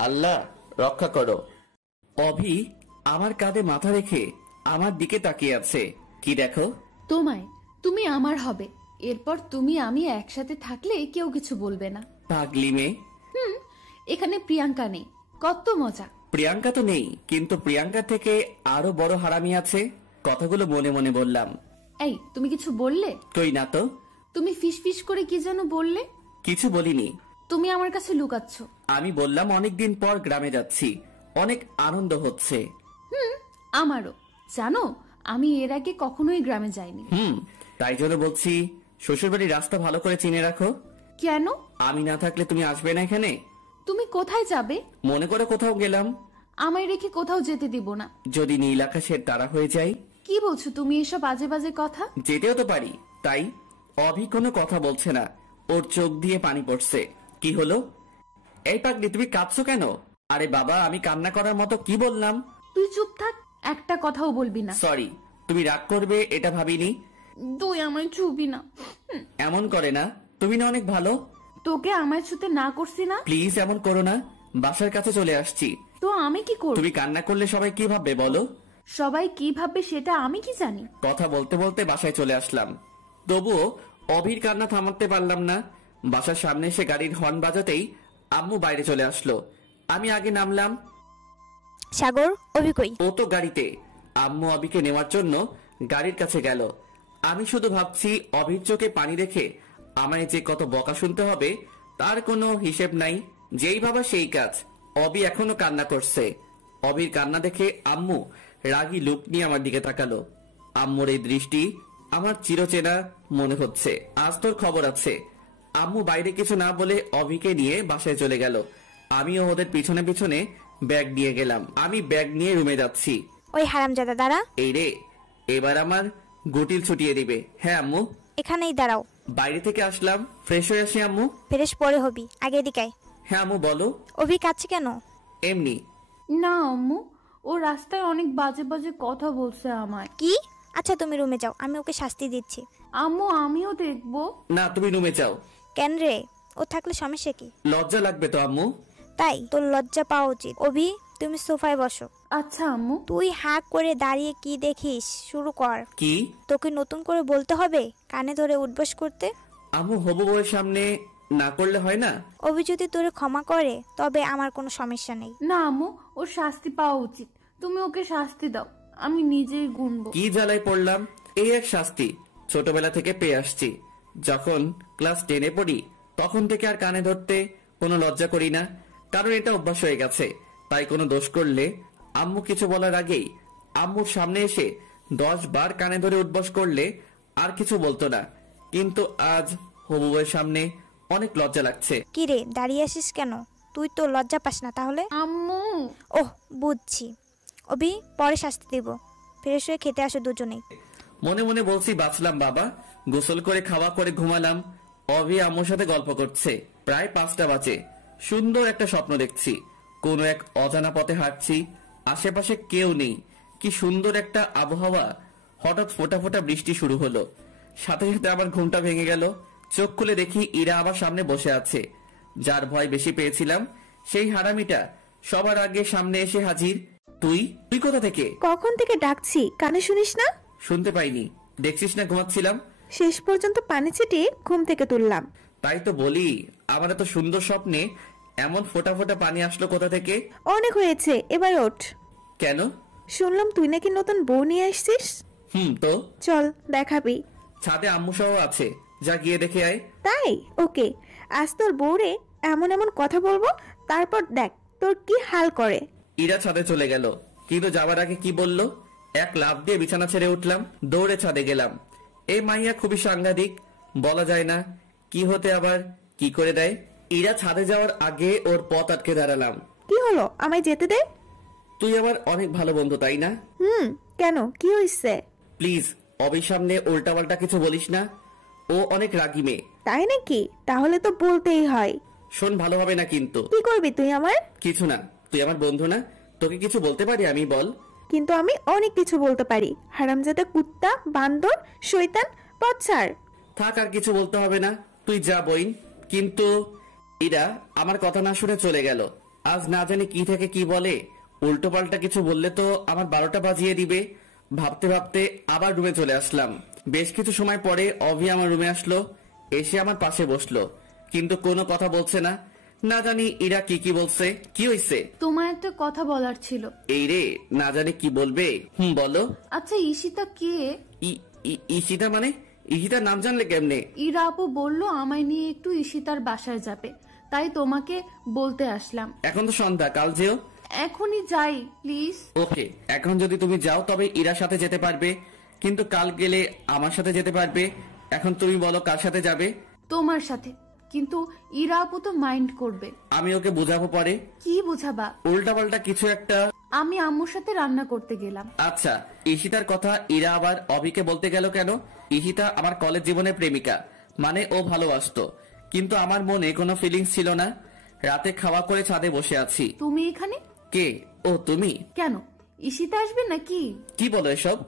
আল্লাহ রক্ষা করো। অভি আমার কাঁধে মাথা রেখে আমার দিকে তাকিয়ে আছে। কি দেখো? তোমায়। তুমি আমার হবে। এরপর তুমি আমি একসাথে থাকলে কেউ কিছু বলবে না। পাগলি মেয়ে। এখানে প্রিয়াঙ্কা নেই, কত মজা। প্রিয়াঙ্কা তো নেই, কিন্তু প্রিয়াঙ্কা থেকে আরো বড় হারামি আছে। কথাগুলো মনে মনে বললাম। এই, তুমি কিছু বললে? কই না তো। তুমি ফিস ফিস করে কি যেন বললে। কিছু বলিনি। তুমি আমার কাছে লুকাচ্ছ। আমি বললাম অনেকদিন পর গ্রামে যাচ্ছি, অনেক আনন্দ হচ্ছে। আমারও। জানো, আমি এর আগে কখনোই গ্রামে যাইনি। তাই জন্য বলছি শ্বশুরবাড়ির রাস্তা ভালো করে চিনে রাখো। কেন? আমি না থাকলে তুমি আসবে না এখানে। তুমি কোথায় যাবে? মনে করে কোথাও গেলাম। আমায় রেখে কোথাও যেতে দিব না। যদি নীল আকাশের তারা হয়ে যায়। কি বলছো তুমি এসব বাজে বাজে কথা? যেতেও তো পারি। তাই অভি কোনো কথা বলছে না, ওর চোখ দিয়ে পানি পড়ছে। কি হলো? এই পাগলি, তুমি কাঁদছো কেন? আরে বাবা, আমি কান্না করার মতো কি বললাম? তুই চুপ থাক, একটা কথাও বলবি না। সরি, তুমি রাগ করবে এটা ভাবিনি। তুই আমায় ছুবি না। এমন করে না, তুমি না অনেক ভালো। তোকে আমায় ছুতে না করছি না। প্লিজ এমন করো না, বাসার কাছে চলে আসছি। তো আমি কি করব? তুমি কান্না করলে সবাই কি ভাববে বলো? সবাই কি ভাববে সেটা আমি কি জানি। কথা বলতে বলতে বাসায় চলে আসলাম, তবুও অভির কান্না থামাতে পারলাম না। বাসার সামনে এসে গাড়ির হর্ন বাজাতেই আম্মু বাইরে চলে আসলো। আমি আগে নামলাম। সাগর, অভি কই? ও তো গাড়িতে। আম্মু অভিকে নেওয়ার জন্য গাড়ির কাছে গেল। আমি শুধু ভাবছি অভির চোখে পানি রেখে আমায় যে কত বকা শুনতে হবে তার কোনো হিসেব নাই। যেই ভাবা সেই কাজ। অভি এখনো কান্না করছে। অভির কান্না দেখে আম্মু রাগী লুক নিয়ে আমার দিকে তাকালো। আম্মুর এই দৃষ্টি আমার চিরচেনা মনে হচ্ছে। আজ তোর খবর আছে। আম্মু বাইরে কিছু না বলে অভিকে নিয়ে বাসায় চলে গেল। আমিও ওদের পিছনে পিছনে ব্যাগ নিয়ে গেলাম। আমি ব্যাগ নিয়ে রুমে যাচ্ছি। ওই হারামজাদা দাঁড়া। এই রে, এবার আমার গুটিল ছুটিয়ে দিবে। হ্যাঁ আম্মু। এখানেই দাঁড়াও। বাইরে থেকে আসলাম, ফ্রেশ হয়ে আসি আম্মু। ফ্রেশ পরে হবি, আগে এদিকে আয়। হ্যাঁ আম্মু বলো। অভি কাঁদছে কেন? এমনি। না আম্মু, ও রাস্তায় অনেক বাজে বাজে কথা বলছে আমায়। কি? আচ্ছা তুমি রুমে যাও, আমি ওকে শাস্তি দিচ্ছি। আম্মু, আমিও দেখবো। না, তুমি রুমে যাও। কেন রে? ও থাকলে সমস্যা কি? লজ্জা লাগবে তো আম্মু। তাই তোর লজ্জা পাওয়া উচিত। অভি, তুমি সোফায় বসো। আচ্ছা আম্মু। তুই হাঁ করে দাঁড়িয়ে কি দেখিস? শুরু কর। কি? তোকে নতুন করে বলতে হবে কানে ধরে উঠবস করতে? আম্মু, হবু বউয়ের সামনে না করলে হয় না? অভি যদি তোরে ক্ষমা করে তবে আমার কোনো সমস্যা নেই। না আম্মু, ওর শাস্তি পাওয়া উচিত। তুমি ওকে শাস্তি দাও, আমি নিজেই গুনবো। কি জ্বালায় পড়লাম। এই এক শাস্তি ছোটবেলা থেকে পেয়ে আসছি। যখন ক্লাস 10-এ পড়ি তখন থেকে আর কানে ধরতে কোনো লজ্জা করি না, কারণ এটা অভ্যাস হয়ে গেছে। তাই কোনো দোষ করলে আম্মু কিছু বলার আগেই আম্মুর সামনে এসে 10 বার কানে ধরে উঠবস করলে আর কিছু বলতো না। কিন্তু আজ হবু বউয়ের সামনে অনেক লজ্জা লাগছে। কি রে, দাঁড়িয়ে আসিস কেন? তুই তো লজ্জা পাস না তাহলে? আম্মু। ওহ, বুঝছি। অভি, পরে শাস্তি দেব। ফ্রেশ হয়ে খেতে আসো দুজনেই। মনে মনে বলছি বাঁচলাম বাবা। গোসল করে খাওয়া করে ঘুমালাম। অভি আম্মুর সাথে গল্প করছে। প্রায় 5টা বাজে। সুন্দর একটা স্বপ্ন দেখছি। কোনো এক অজানা পথে হাঁটছি, আশেপাশে কেউ নেই। কি সুন্দর একটা আবহাওয়া। হঠাৎ ফোঁটা ফোঁটা বৃষ্টি শুরু হলো। সাথে সাথে আমার ঘুমটা ভেঙে গেল। চোখ খুলে দেখি ইরা আমার সামনে বসে আছে। যার ভয় বেশি পেয়েছিলাম সেই হারামিটা সবার আগে সামনে এসে হাজির। তুই তুই কোথা থেকে? কখন থেকে ডাকছি, কানে শুনিস না? শুনতে পাইনি। দেখছিস না ঘুমাচ্ছিলাম। শেষ পর্যন্ত পানি ছিটিয়ে ঘুম থেকে তুললাম। তাই তো বলি, আমার এত সুন্দর স্বপ্নে এমন ফোঁটা ফোঁটা পানি আসলো কোথা থেকে? অনেক হয়েছে, এবার ওঠ। কেন? শুনলাম তুই নাকি নতুন বউ নিয়ে আসছিস। তো চল দেখাবি। ছাদে আম্মু সহ আছে, যা গিয়ে দেখে আয়। তাই? ওকে, আজ তোর বউরে এমন এমন কথা বলবো, তারপর দেখ তোর কি হাল করে। ইরা ছাদে চলে গেল, কিন্তু যাবার আগে কি বললো? এক লাফ দিয়ে বিছানা ছেড়ে উঠলাম, দৌড়ে ছাদে গেলাম। এই মাইয়া খুবই সাংঘাতিক, বলা যায় না কি হতে আবার কি করে দেয়। ইরা ছাদে যাওয়ার আগে ওর পথ আটকে দাঁড়ালাম। কি হলো, আমায় যেতে দে। তুই আমার অনেক ভালো বন্ধু, তাই না? কেন, কি হইছে? প্লিজ অবির সামনে উল্টাপাল্টা কিছু বলিস না। ও অনেক রাগী মেয়ে। তাই নাকি? তাহলে তো বলতেই হয়। শোন, ভালো হবে না কিন্তু। কি করবি তুই আমার? কিছু না, তুই আমার বন্ধু না? তোকে কিছু বলতে পারি আমি, বল। কিন্তু আমি অনেক কিছু বলতে পারি। হারামজাদা কুত্তা, বান্দর, শয়তান, পথ ছাড়। থাক, আর কিছু বলতে হবে না, তুই যা বইন। কিন্তু ইরা আমার কথা না শুনে চলে গেল। আজ না জানি কি থেকে কি বলে, উল্টো পাল্টা কিছু বললে তো আমার 12টা বাজিয়ে দিবে। ভাবতে ভাবতে আবার রুমে চলে আসলাম। বেশ কিছু সময় পরে অভি আমার রুমে আসলো, এসে আমার পাশে বসলো, কিন্তু কোনো কথা বলছে না। না জানি ইরা কি কি বলছে। কি হইছে? তোমার একটা কথা বলার ছিল। এই রে, না জানি কি বলবে। বলো। আচ্ছা, ঈশিতা কে? ঈশিতা মানে? ঈশিতার নাম জানলে কেমনে? ইরা আপু বললো আমায় নিয়ে একটু ঈশিতার বাসায় যাবে, তাই তোমাকে বলতে আসলাম। এখন তো সন্ধ্যা, কাল যেও। এখনই যাই প্লিজ। ওকে, এখন যদি তুমি যাও তবে ইরার সাথে যেতে পারবে, কিন্তু কাল গেলে আমার সাথে যেতে পারবে। এখন তুমি বলো কার সাথে যাবে? তোমার সাথে। কিন্তু ইরা আপু তো মাইন্ড করবে। আমি ওকে বুঝাবো পরে। কি বুঝাবা? উল্টা পাল্টা কিছু একটা। আমি আম্মুর সাথে রান্না করতে গেলাম। আচ্ছা, ঈশিতার কথা ইরা আবার অভিকে বলতে গেল কেন? ঈশিতা আমার কলেজ জীবনের প্রেমিকা, মানে ও ভালোবাসতো, কিন্তু আমার মনে কোনো ফিলিংস ছিল না। রাতে খাওয়া করে ছাদে বসে আছি। তুমি এখানে? কে? ও তুমি? কেন, ঈশিতা আসবে নাকি? কি বলো এসব?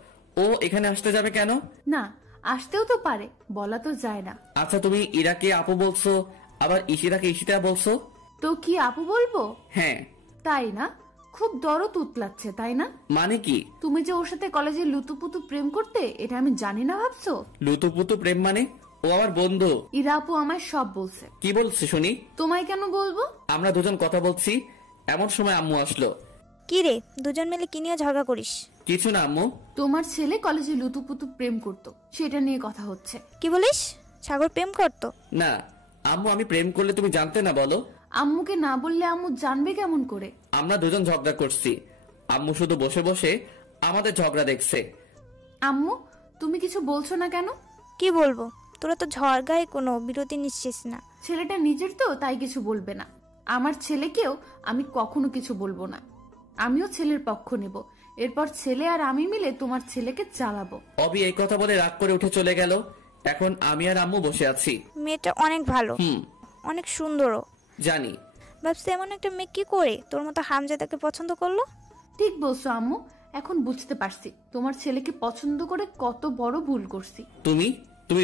ও এখানে আসতে যাবে কেন? না, আসতেও তো পারে, বলা তো যায় না। আচ্ছা, তুমি ইরাকে আপু বলছো, আবার ঈশিতাকে ঈশিতা বলছো। তো কি আপু বলবো? হ্যাঁ। তাই না? খুব দরদ উতলাচ্ছে, তাই না? মানে কি? তুমি যে ওর সাথে কলেজে লুতুপুতু প্রেম করতে, এটা আমি জানি না ভাবছো? লুতুপুতু প্রেম মানে? ও আমার বন্ধু। ইরা আপু আমায় সব বলছে। কি বলছে শুনি? তোমায় কেন বলবো? আমরা দুজন কথা বলছি, এমন সময় আম্মু আসলো। কি রে, দুজন মিলে কি নিয়ে ঝগড়া করিস? কিছু না আম্মু। তোমার ছেলে কলেজে লুতুপুতু প্রেম করতো, সেটা নিয়ে কথা হচ্ছে। কি বলিস? সাগর প্রেম করতো? না আম্মু, আমি প্রেম করলে তুমি জানতে না বলো? আম্মুকে না বললে আম্মু জানবে কেমন করে? আমরা দুজন ঝগড়া করছি, আম্মু শুধু বসে বসে আমাদের ঝগড়া দেখছে। আম্মু, তুমি কিছু বলছো না কেন? কি বলবো, তোরা তো ঝগড়ায় কোনো বিরতি নিচ্ছিস না। ছেলেটা নিজের তো, তাই কিছু বলবে না। আমার ছেলেকেও আমি কখনো কিছু বলবো না। আমিও ছেলের পক্ষ নেব। এরপর ছেলে আর আমি মিলে তোমার ছেলেকে চালাবো। অবি এই কথা বলে রাগ করে উঠে চলে গেল। এখন আমি আর আম্মু বসে আছি। মেয়েটা অনেক ভালো, অনেক সুন্দরও। জানি। ভাবছি এমন একটা মেয়ে কি করে তোর মতো হামজাদাকে পছন্দ করলো। ঠিক বলছো আম্মু, এখন বুঝতে পারছি তোমার ছেলেকে পছন্দ করে কত বড় ভুল করছি। তুমি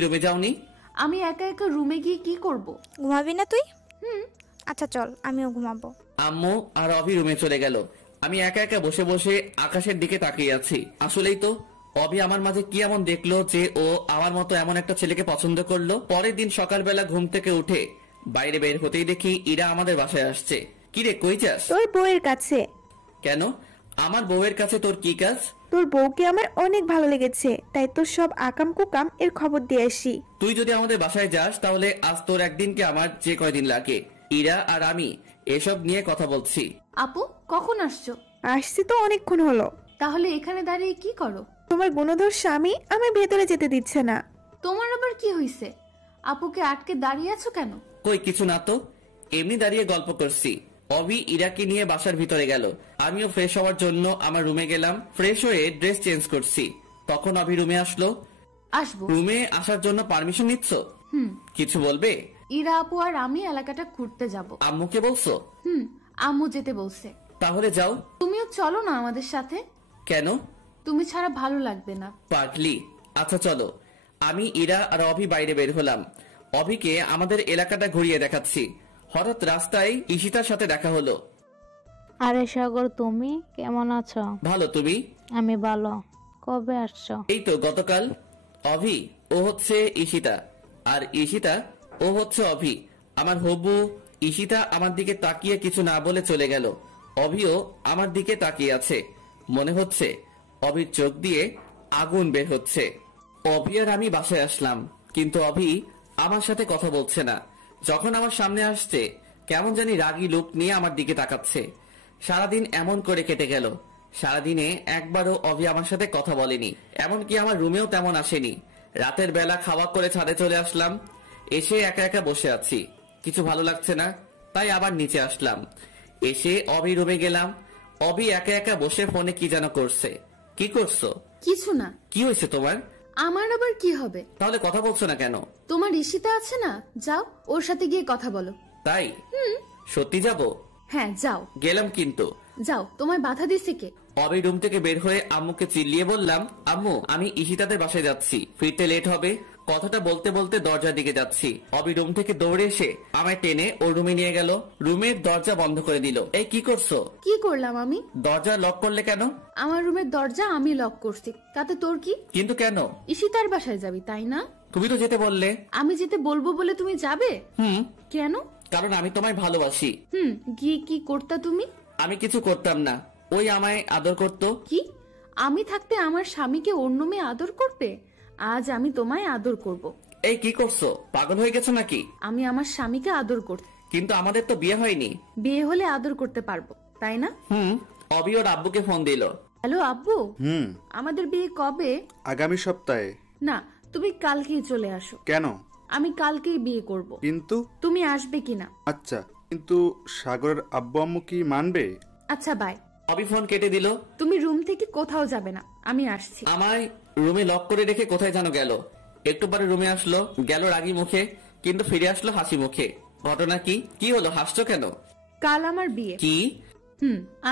রুমে যাওনি? আমি একা একা রুমে গিয়ে কি করব? ঘুমাবি না তুই? আচ্ছা চল, আমিও ঘুমাবো। আম্মু আর অভি রুমে চলে গেল। আমি একা একা বসে বসে আকাশের দিকে তাকিয়ে আছি। আসলেই তো অভি আমার মাঝে কি এমন দেখলো যে ও আমার মতো এমন একটা ছেলেকে পছন্দ করলো। পরের দিন সকালবেলা ঘুম থেকে উঠে বাইরে বের হতেই দেখি ইরা আমাদের বাসায় আসছে। কিরে, কই যাস? তোর বউয়ের কাছে। কেন? আমার বউয়ের কাছে তোর কি কাজ? তোর বউকে আমার অনেক ভালো লেগেছে, তাই তোর সব আকাম কুকাম এর খবর দিয়ে আসি। তুই যদি আমাদের বাসায় যাস তাহলে আজ তোর একদিনকে আমার যে কয়দিন লাগে। ইরা আর আমি এসব নিয়ে কথা বলছি। আপু, কখন আসছো? আসছি তো অনেকক্ষণ হলো। তাহলে এখানে দাঁড়িয়ে কি করো? তোমার গুণধর স্বামী আমার ভেতরে যেতে দিচ্ছে না। তোমার আবার কি হইছে? আপুকে আটকে দাঁড়িয়ে আছো কেন? কই কিছু না তো, এমনি দাঁড়িয়ে গল্প করছি। অভি ইরাকে নিয়ে বাসার ভিতরে গেল, আমিও ফ্রেশ হওয়ার জন্য আমার রুমে গেলাম। ফ্রেশ হয়ে ড্রেস চেঞ্জ করছি, তখন অভি রুমে আসলো। আসবো। রুমে আসার জন্য পারমিশন নিচ্ছ? কিছু বলবে? ইরা আপু আর আমি এলাকাটা ঘুরতে যাব। আম্মুকে বলছো? আম্মু যেতে বলছে। তাহলে যাও। তুমিও চলো না আমাদের সাথে। কেন? তুমি ছাড়া ভালো লাগবে না। পাগলি। আচ্ছা চলো। আমি, ইরা আর অভি বাইরে বের হলাম। অভিকে আমাদের এলাকাটা ঘুরিয়ে দেখাচ্ছি। হঠাৎ রাস্তায় ঈশিতার সাথে দেখা হলো। আরে সাগর, তুমি কেমন আছো? ভালো, তুমি? আমি ভালো। কবে আসছো? এই তো গতকাল। অভি ও হচ্ছে ঈশিতা, আর ঈশিতা ও হচ্ছে অভি। আমার হবু। ঈশিতা আমার দিকে তাকিয়ে কিছু না বলে চলে গেল। অভিও আমার দিকে তাকিয়ে আছে। মনে হচ্ছে অভির চোখ দিয়ে আগুন বের হচ্ছে। অভি আর আমি বাসায় আসলাম, কিন্তু অভি আমার সাথে কথা বলছে না। যখন আমার সামনে আসছে কেমন জানি রাগী লোক নিয়ে আমার দিকে তাকাচ্ছে। সারাদিন এমন করে কেটে গেল। সারাদিনে একবারও অভি আমার সাথে কথা বলেনি, এমনকি আমার রুমেও তেমন আসেনি। রাতের বেলা খাওয়া করে ছাদে চলে আসলাম। এসে একা একা বসে আছি, কিছু ভালো লাগছে না, তাই আবার নিচে আসলাম। এসে অভি রুমে গেলাম। অভি একা একা বসে ফোনে কি যেন করছে। কি করছো? কিছু না। কি হয়েছে তোমার? আমার আবার কি হবে? তাহলে কথা বলছো না কেন? তোমার ঈশিতা আছে না, যাও ওর সাথে গিয়ে কথা বলো। তাই? সত্যি যাব? হ্যাঁ যাও। গেলাম কিন্তু। যাও, তোমায় বাধা দিছে কে? অবি রুম থেকে বের হয়ে আম্মুকে চিল্লিয়ে বললাম, আম্মু আমি ঈশিতাদের বাসায় যাচ্ছি, ফিরতে লেট হবে। কথাটা বলতে বলতে দরজার দিকে যাচ্ছি। অবি রুম থেকে দৌড়ে এসে আমায় টেনে ওর রুমে নিয়ে গেল, রুমের দরজা বন্ধ করে দিল। এই কি করছো? কি করলাম আমি? দরজা লক করলে কেন? আমার রুমের দরজা আমি লক করছি, তাতে তোর কি? কিন্তু কেন? ঈশিতার বাসায় যাবি তাই না? তুমি তো যেতে বললে। আমি যেতে বলবো বলে তুমি যাবে? কেন? কারণ আমি তোমায় ভালোবাসি। গিয়ে কি করতা তুমি? আমি কিছু করতাম না, ওই আমায় আদর করতো। কি? আমি থাকতে আমার স্বামীকে অন্য মেয়ে আদর করবে? আজ আমি তোমায় আদর করব। এই কি করছো? পাগল হয়ে গেছো নাকি? আমি আমার স্বামীকে আদর করতে। কিন্তু আমাদের তো বিয়ে হয়নি। বিয়ে হলে আদর করতে পারবো তাই না? অবি ওর আব্বুকে ফোন দিল। হ্যালো আব্বু, আমাদের বিয়ে কবে? আগামী সপ্তাহে। না, তুমি কালকেই চলে আসো। কেন? আমি কালকেই বিয়ে করব। কিন্তু তুমি আসবে কিনা? আচ্ছা, কিন্তু সাগরের আব্বু আম্মু কি মানবে? আচ্ছা বাই। অবি ফোন কেটে দিল। তুমি রুম থেকে কোথাও যাবে না, আমি আসছি। আমায় রুমে লক করে রেখে কোথায় যেন গেল। একটু পরে রুমে আসলো, গেল রাগী মুখে, কিন্তু ফিরে আসলো হাসি মুখে। ঘটনা কি? কি হলো? হাসছো কেন? কাল আমার বিয়ে। কি?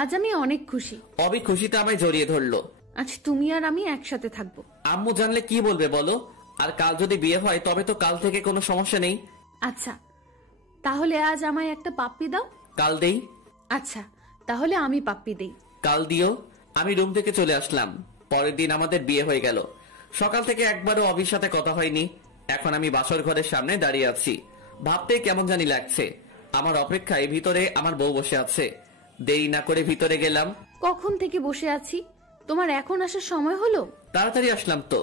আজ আমি অনেক খুশি। অবি খুশিতে আমায় জড়িয়ে ধরলো। আজ তুমি আর আমি একসাথে থাকবো। আম্মু জানলে কি বলবে বলো? আর কাল যদি বিয়ে হয় তবে তো কাল থেকে কোনো সমস্যা নেই। আচ্ছা, তাহলে আজ আমায় একটা পাপ্পি দাও। কাল দেই। আচ্ছা, তাহলে আমি পাপ্পি দেই। কাল দিও। আমি রুম থেকে চলে আসলাম। পরের দিন আমাদের বিয়ে হয়ে গেল। সকাল থেকে একবারও অবির সাথে কথা হয়নি। এখন আমি বাসর ঘরের সামনে দাঁড়িয়ে আছি। ভাবতে কেমন জানি লাগছে। আমার অপেক্ষায় ভিতরে আমার বউ বসে আছে। দেরি না করে ভিতরে গেলাম। কখন থেকে বসে আছি, তোমার এখন আসার সময় হলো? তাড়াতাড়ি আসলাম তো।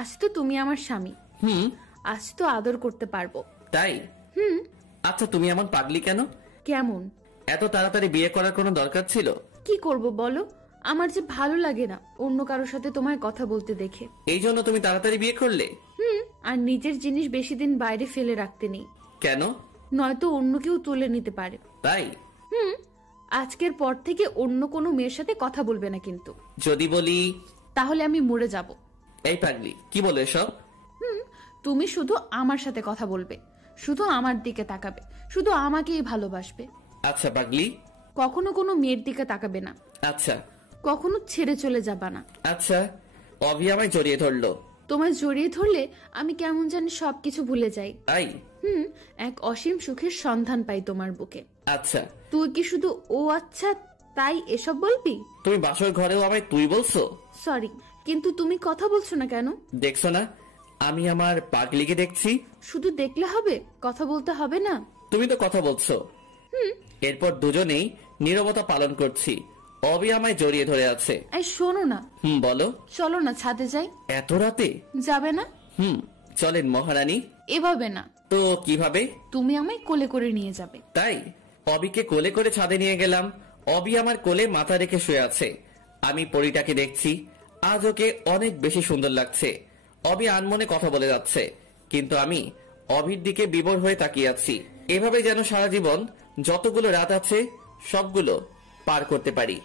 আজ তো তুমি আমার স্বামী। আজ তো আদর করতে পারবো। তাই? আচ্ছা, তুমি এমন পাগলি কেন? কেমন? এত তাড়াতাড়ি বিয়ে করার কোনো দরকার ছিল? কি করব বলো, আমার যে ভালো লাগে না অন্য কারোর সাথে তোমায় কথা বলতে দেখে। এই জন্য তুমি তাড়াতাড়ি বিয়ে করলে? আর নিজের জিনিস বেশি দিন বাইরে ফেলে রাখতে নেই। কেন? নয়তো অন্য কেউ তুলে নিতে পারে। তাই? আজকের পর থেকে অন্য কোনো মেয়ের সাথে কথা বলবে না কিন্তু। যদি বলি? তাহলে আমি মরে যাব। এই পাগলি, কি বলো এসব? তুমি শুধু আমার সাথে কথা বলবে, শুধু আমার দিকে তাকাবে, শুধু আমাকেই ভালোবাসবে। আচ্ছা পাগলি। কখনো কোনো মেয়ের দিকে তাকাবে না। আচ্ছা। কখনো ছেড়ে চলে যাবা না। আচ্ছা। অভি আমায় জড়িয়ে ধরলো। তোমায় জড়িয়ে ধরলে আমি কেমন জানি সবকিছু ভুলে যাই। তাই? এক অসীম সুখের সন্ধান পাই তোমার বুকে। আচ্ছা। তুই কি শুধু ও আচ্ছা তাই এসব বলবি? তুমি বাসর ঘরেও আমায় তুই বলছো? সরি, কিন্তু তুমি কথা বলছো না কেন? দেখছো না আমি আমার পাগলিকে দেখছি? শুধু দেখলে হবে, কথা বলতে হবে না? তুমি তো কথা বলছো। এরপর দুজনেই নীরবতা পালন করছি। অবি আমায় জড়িয়ে ধরে আছে। এই শোনো না। বলো। চলো না ছাদে যাই। এত রাতে? যাবে না? চলেন মহারানী। এভাবে না তো কিভাবে? তুমি আমায় কোলে করে নিয়ে যাবে। তাই? অবিকে কোলে করে ছাদে নিয়ে গেলাম। অবি আমার কোলে মাথা রেখে শুয়ে আছে। আমি পরীটাকে দেখছি। আজ ওকে অনেক বেশি সুন্দর লাগছে। অবি আনমনে কথা বলে যাচ্ছে, কিন্তু আমি অবির দিকে বিভোর হয়ে তাকিয়ে আছি। এভাবে যেন সারা জীবন যতগুলো রাত আছে সবগুলো পার করতে পারি।